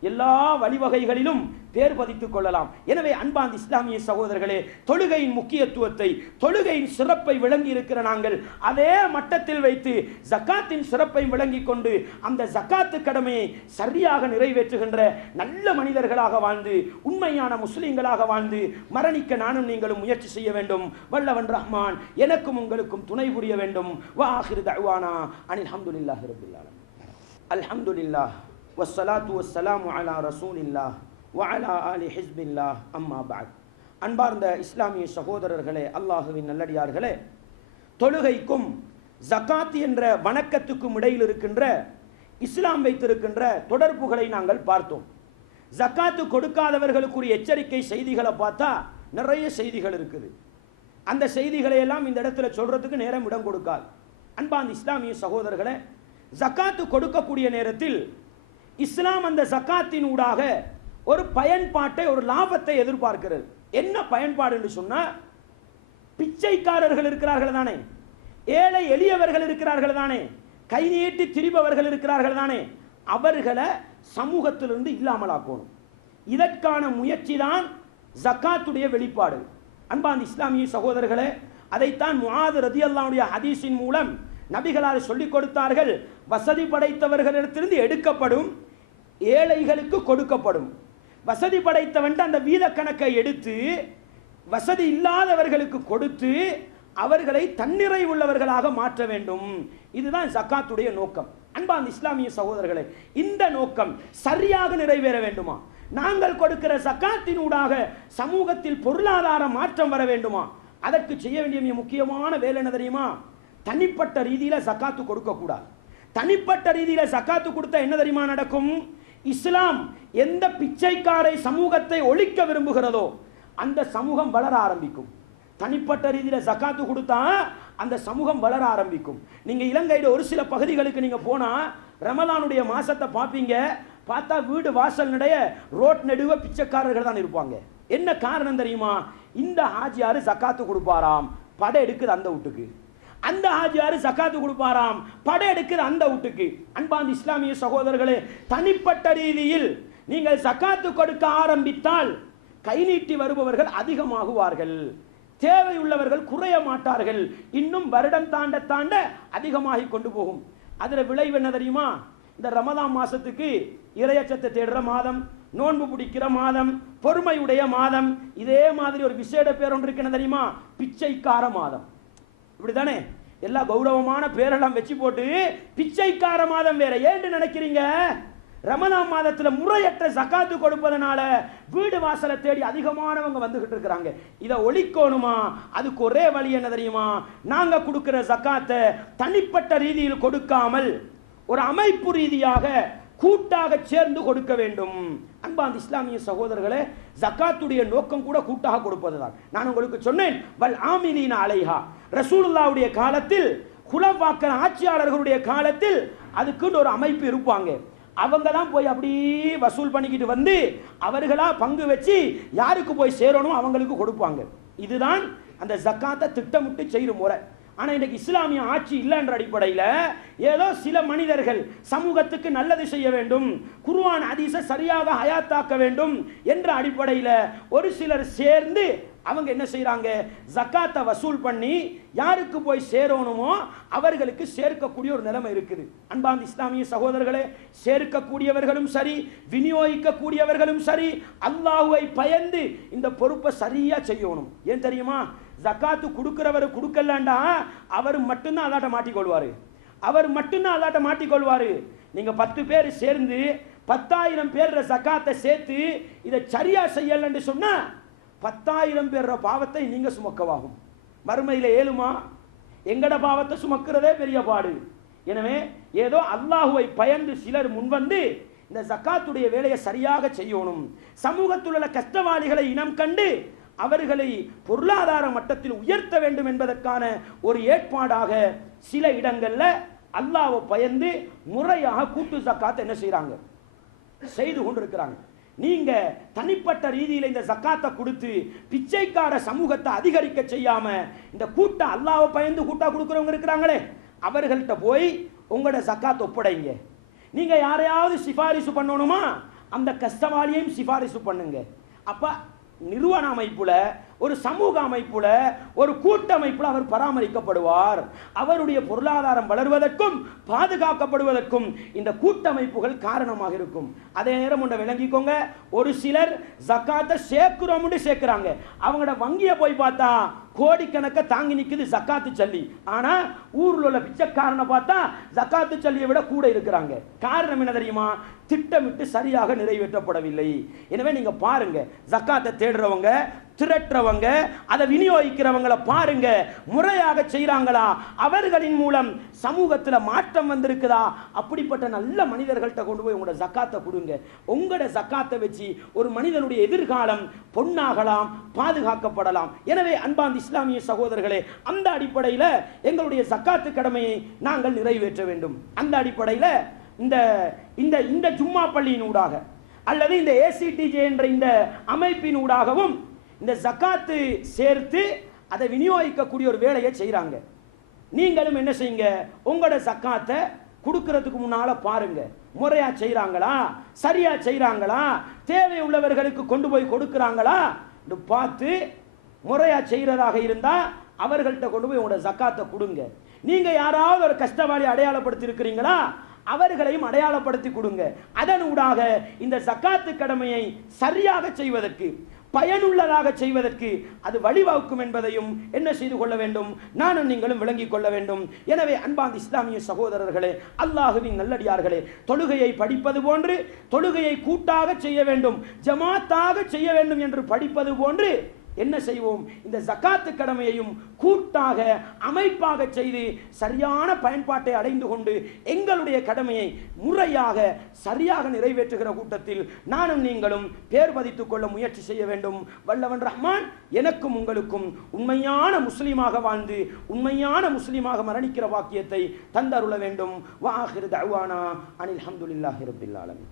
எல்லா வழிவகைகளிலும் பேர் பதித்துக் கொள்ளலாம். எனவே அன்பாந்த இஸ்லாமிய சகோதரர்களே, தொழுகையின் முக்கியத்துவத்தை, தொழுகையின் சிறப்பை விளங்கி இருக்கிற நாங்கள் அதே மட்டத்தில் வைத்து ஜக்காத்தின் சிறப்பை விளங்கி கொண்டு அந்த ஜக்காத்து கடமையை சரியாக நிறைவேற்றுகின்ற நல்ல மனிதர்களாக வாழ்ந்து உண்மையான முஸ்லிம்களாக வாழ்ந்து மரணிக்க நானும் நீங்களும் முயற்சி செய்ய வேண்டும். வல்லவன் ரஹ்மான் எனக்கும் உங்களுக்கும் துணை புரிய வேண்டும். வாஹிரு தஅவானா அனில் ஹம்துலில்லாஹி ரப்பில் ஆலமீன். அல்ஹம்துலில்லாஹ் வஸ்ஸலாத்து வஸ்ஸலாமு அலா ரசூலில்லாஹ் வஅலா ஆலி ஹிஸ்பில்லாஹ் அம்மா பஅத். அன்பார்ந்த இஸ்லாமிய சகோதரர்களே, அல்லாஹுவின் நல்லடியார்களே, தொழுகைக்கும் ஜகாத் என்ற வணக்கத்துக்கும் இடையில் இருக்கின்ற இஸ்லாம் வைத்திருக்கின்ற தொடர்புகளை நாங்கள் பார்த்தோம். ஜகாத்து கொடுக்காதவர்களுக்குரிய எச்சரிக்கை செய்திகளை பார்த்தா நிறைய செய்திகள் இருக்குது. அந்த செய்திகளை எல்லாம் இந்த இடத்துல சொல்றதுக்கு நேரம் இடம் கொடுக்காது. அன்பார்ந்த இஸ்லாமிய சகோதரர்களே, ஜகாத்து கொடுக்கக்கூடிய நேரத்தில் இஸ்லாம் அந்த ஜகாத்தின் ஊடாக ஒரு பயன்பாட்டை, ஒரு லாபத்தை எதிர்பார்க்கிறது. என்ன பயன்பாடு என்று சொன்னா, பிச்சைக்காரர்கள் இருக்கிறார்கள் தானே, ஏழை எளியவர்கள் இருக்கிறார்கள் தானே, கை நீட்டி திரிபவர்கள் இருக்கிறார்கள் தானே, அவர்களை சமூகத்திலிருந்து இல்லாமலாக்கணும். இதற்கான முயற்சி தான் ஜகாத்துடைய வெளிப்பாடு. அன்பாந்த இஸ்லாமிய சகோதரர்களே, அதைத்தான் முஆது ரலியல்லாஹு ஹதீஸின் மூலம் நபிகளார் சொல்லிக் கொடுத்தார்கள். வசதி படைத்தவர்களிடத்திலிருந்து எடுக்கப்படும், ஏழைகளுக்கு கொடுக்கப்படும். வசதி படைத்தவன் அந்த வீத கணக்கை எடுத்து வசதி இல்லாதவர்களுக்கு கொடுத்து அவர்களை தன்னிறை உள்ளவர்களாக மாற்ற வேண்டும். இதுதான் ஜகாத்துடைய நோக்கம். அன்பார்ந்த இஸ்லாமிய சகோதரர்களே, இந்த நோக்கம் சரியாக நிறைவேற வேண்டுமா? நாங்கள் கொடுக்கிற ஜகாத்தின் ஊடாக சமூகத்தில் பொருளாதார மாற்றம் வர வேண்டுமா? அதற்கு செய்ய வேண்டிய முக்கியமான வேலை என்ன தெரியுமா? தனிப்பட்ட ரீதியில ஜகாத்து கொடுக்க கூடாது. தனிப்பட்ட ரீதியில ஜகாத்து கொடுத்தா என்ன தெரியுமா நடக்கும்? இஸ்லாம் எந்த பிச்சைக்காரை சமூகத்தை ஒழிக்க விரும்புகிறதோ அந்த சமூகம் வளர ஆரம்பிக்கும். தனிப்பட்ட ரீதியில ஜகாத்து கொடுத்தா அந்த சமூகம் வளர ஆரம்பிக்கும். நீங்க இலங்கையில ஒரு சில பகுதிகளுக்கு நீங்க போனா ரமலானுடைய மாசத்தை பார்ப்பீங்க. பார்த்தா வீடு வாசல் நடைய ரோட் நடுவே பிச்சைக்காரர்கள் தான் இருப்பாங்க. என்ன காரணம் தெரியுமா? இந்த ஹாஜியாரு ஜகாத்து கொடுப்பாராம், படம் எடுக்குது அந்த வீட்டுக்கு. அந்த ஹாஜியாரு ஜகாத்து கொடுப்பாராம், படையெடுக்கிற அந்த வீட்டுக்கு. அன்பார்ந்த இஸ்லாமிய சகோதரர்களே, தனிப்பட்ட ரீதியில் நீங்கள் ஜகாத்து கொடுக்க ஆரம்பித்தால் கை நீட்டி வருபவர்கள் அதிகமாகுவார்கள், தேவையுள்ளவர்கள் குறைய மாட்டார்கள், இன்னும் வருடம் தாண்ட தாண்ட அதிகமாகி கொண்டு போகும். அதுல விளைவு என்ன தெரியுமா? இந்த ரமதான் மாசத்துக்கு இறையச்சத்தை தேடுற மாதம், நோன்பு பிடிக்கிற மாதம், பொறுமையுடைய மாதம், இதே மாதிரி ஒரு விசேட பேர் ஒன்று இருக்கு, என்ன தெரியுமா? பிச்சைக்கார மாதம். இப்படிதானே எல்லா கௌரவமான பேரெல்லாம் வச்சு போட்டு பிச்சைக்கார மாதம் வேற. ஏன்னு நினைக்கிறீங்க? ரமதான் மாதத்துல முறையற்ற ஜகாத்து கொடுப்பதனால வீடு வாசலை தேடி அதிகமானவங்க வந்துகிட்டு இருக்கிறாங்க. இதை ஒழிக்கணுமா? அதுக்கு ஒரே வழி என்ன தெரியுமா? நாங்க கொடுக்கிற ஜகாத்தை தனிப்பட்ட ரீதியில் கொடுக்காமல் ஒரு அமைப்பு ரீதியாக கூட்டாக சேர்ந்து கொடுக்க வேண்டும். அன்பார்ந்த இஸ்லாமிய சகோதரர்களே, ஜகாத்துடைய நோக்கம் கூட கூட்டாக கொடுப்பதுதான். நான் உங்களுக்கு சொன்னேன், வல் ஆமிலீன அலைஹா. ரசூலுல்லாஹ்வுடைய காலத்தில், குலஃபாக்கள் ஆட்சியாளர்களுடைய காலத்தில் அதுக்குன்னு ஒரு அமைப்பு இருப்பாங்க. அவங்க தான் போய் அப்படியே வசூல் பண்ணிக்கிட்டு வந்து அவர்களா பங்கு வச்சு யாருக்கு போய் சேரணும் அவங்களுக்கு கொடுப்பாங்க. இதுதான் அந்த ஜக்காத்தை திட்டமிட்டு செய்கிற முறை. ஆனால் இன்றைக்கு இஸ்லாமிய ஆட்சி இல்லை என்ற அடிப்படையில் ஏதோ சில மனிதர்கள் சமூகத்துக்கு நல்லது செய்ய வேண்டும், குர்ஆன் ஹதீஸை சரியாக ஹயாத்தாக்க வேண்டும் என்ற அடிப்படையில் ஒரு சிலர் சேர்ந்து அவங்க என்ன செய்யறாங்க? ஜக்காத்தை வசூல் பண்ணி யாருக்கு போய் சேரணுமோ அவர்களுக்கு சேர்க்கக்கூடிய ஒரு நிலைமை இருக்குது. அன்பார்ந்த இஸ்லாமிய சகோதரர்களே, சேர்க்கக்கூடியவர்களும் சரி, விநியோகிக்கக்கூடியவர்களும் சரி, அல்லாஹ்வை பயந்து இந்த பொறுப்பை சரியா செய்யணும். ஏன் தெரியுமா? ஜக்காத்து கொடுக்கிறவர் கொடுக்கலாண்டா அவர் மட்டும்தான் அல்லாட்ட மாட்டிக்கொள்வாரு, அவர் மட்டும்தான் அல்லாட்ட மாட்டிக்கொள்வாரு. நீங்க 10 பேர் சேர்ந்து 10,000 பேர் ஜக்காத்தை சேர்த்து இதை சரியா செய்யலன்னு சொன்னா 10,000 பேர் பாவத்தை நீங்க சுமக்கவாகும். மறுமையில ஏழுமா? எங்கட பாவத்தை சுமக்கிறதே பெரிய பாடு. எனவே ஏதோ அல்லாஹுவை பயந்து சிலர் முன்வந்து இந்த ஜக்காத்துடைய வேலையை சரியாக செய்யணும். சமூகத்தில் உள்ள கஷ்டவாளிகளை இனம் கண்டு அவர்களை பொருளாதார மட்டத்தில் உயர்த்த வேண்டும் என்பதற்கான ஒரு ஏற்பாடாக சில இடங்கள்ல அல்லாஹ்வை பயந்து முறையாக கூட்டு ஜக்காத் என்ன செய்யறாங்க? செய்து கொண்டிருக்கிறாங்க. நீங்க தனிப்பட்ட ரீதியில் இந்த ஜக்காத்தை கொடுத்து பிச்சைக்கார சமூகத்தை அதிகரிக்க செய்யாம இந்த கூட்ட அல்லாஹ்வை பயந்து கூட்டா கொடுக்கிறவங்க இருக்கிறாங்களே அவர்கள்ட்ட போய் உங்களோட ஜக்காத் ஒப்படைங்க. நீங்க யாரையாவது சிபாரிசு பண்ணணுமா அந்த கஷ்டவாளியையும் சிபாரிசு பண்ணுங்க. அப்ப நிறுவன அமைப்புல, ஒரு சமூக அமைப்புல, ஒரு கூட்டமைப்புல அவர் பராமரிக்கப்படுவார். அவருடைய பொருளாதாரம் வளர்வதற்கும் பாதுகாக்கப்படுவதற்கும் இந்த கூட்டமைப்புகள் காரணமாக இருக்கும். அதே நேரம் ஒன்றை விளங்கிக்கோங்க, ஒரு சிலர் ஜக்காத்தை சேர்க்கிறோம்னு சேர்க்கிறாங்க, அவங்களோட வங்கியை போய் பார்த்தா கோடிக்கணக்க தாங்கி நிற்குது ஜக்காத்து சல்லி. ஆனா ஊர்ல உள்ள பிச்சைக்காரனை பார்த்தா ஜக்காத்து சல்லியை விட கூட இருக்கிறாங்க. காரணம் என்ன தெரியுமா? திட்டமிட்டு சரியாக நிறைவேற்றப்படவில்லை. எனவே நீங்க பாருங்க, ஜக்காத்தை தேடுறவங்க, திரட்டுறவங்க, அதை விநியோகிக்கிறவங்களை பாருங்க, முறையாக செய்யறாங்களா? அவர்களின் மூலம் சமூகத்தில் மாற்றம் வந்திருக்குதா? அப்படிப்பட்ட நல்ல மனிதர்கள்ட்ட கொண்டு போய் உங்களோட ஜக்காத்தை கொடுங்க. உங்களோட ஜக்காத்தை வச்சு ஒரு மனிதனுடைய எதிர்காலம் பொன்னாகலாம், பாதுகாக்கப்படலாம். எனவே அன்பார்ந்த இஸ்லாமிய சகோதரர்களே, அந்த அடிப்படையில் எங்களுடைய ஜக்காத்து கடமையை நாங்கள் நிறைவேற்ற வேண்டும். அந்த அடிப்படையில் இந்த இந்த ஜும்மா பள்ளியின் ஊடாக அல்லது இந்த ஏசிடிஜே என்ற இந்த அமைப்பின் ஊடாகவும் இந்த ஜக்காத்து சேர்த்து அதை விநியோகிக்கக்கூடிய ஒரு வேலையை செய்கிறாங்க. நீங்களும் என்ன செய்யுங்க? உங்களோட ஜக்காத்தை கொடுக்கறதுக்கு முன்னால பாருங்க, முறையா செய்கிறாங்களா, சரியா செய்கிறாங்களா, தேவை உள்ளவர்களுக்கு கொண்டு போய் கொடுக்குறாங்களா பார்த்து முறையா செய்கிறதாக இருந்தால் அவர்கள்ட்ட கொண்டு போய் உங்களோட ஜக்காத்தை கொடுங்க. நீங்கள் யாராவது ஒரு கஷ்டவாளி அடையாளப்படுத்தி இருக்கிறீங்களா? அவர்களையும் அடையாளப்படுத்தி கொடுங்க. அதனூடாக இந்த ஜக்காத்து கடமையை சரியாக செய்வதற்கு, பயனுள்ளதாக செய்வதற்கு அது வழிவகுக்கும் என்பதையும் என்ன செய்து கொள்ள வேண்டும்? நானும் நீங்களும் விளங்கிக் கொள்ள வேண்டும். எனவே அன்பார்ந்த இஸ்லாமிய சகோதரர்களே, அல்லாஹுவின் நல்லடியார்களே, தொழுகையை படிப்பது போன்று தொழுகையை கூட்டாக செய்ய வேண்டும், ஜமாத்தாக செய்ய வேண்டும் என்று படிப்பது போன்று என்ன செய்வோம்? இந்த ஜக்காத்து கடமையையும் கூட்டாக அமைப்பாக செய்து சரியான பயன்பாட்டை அடைந்து கொண்டு எங்களுடைய கடமையை முறையாக சரியாக நிறைவேற்றுகிற கூட்டத்தில் நானும் நீங்களும் பேர் பதித்துக் கொள்ள முயற்சி செய்ய வேண்டும். வல்லவன் ரஹ்மான் எனக்கும் உங்களுக்கும் உண்மையான முஸ்லீமாக வாழ்ந்து உண்மையான முஸ்லீமாக மரணிக்கிற வாக்கியத்தை தந்தருள வேண்டும். வஆகிரு தஅவானா அனில் ஹம்துலில்லாஹி ரப்பில் ஆலமீன்.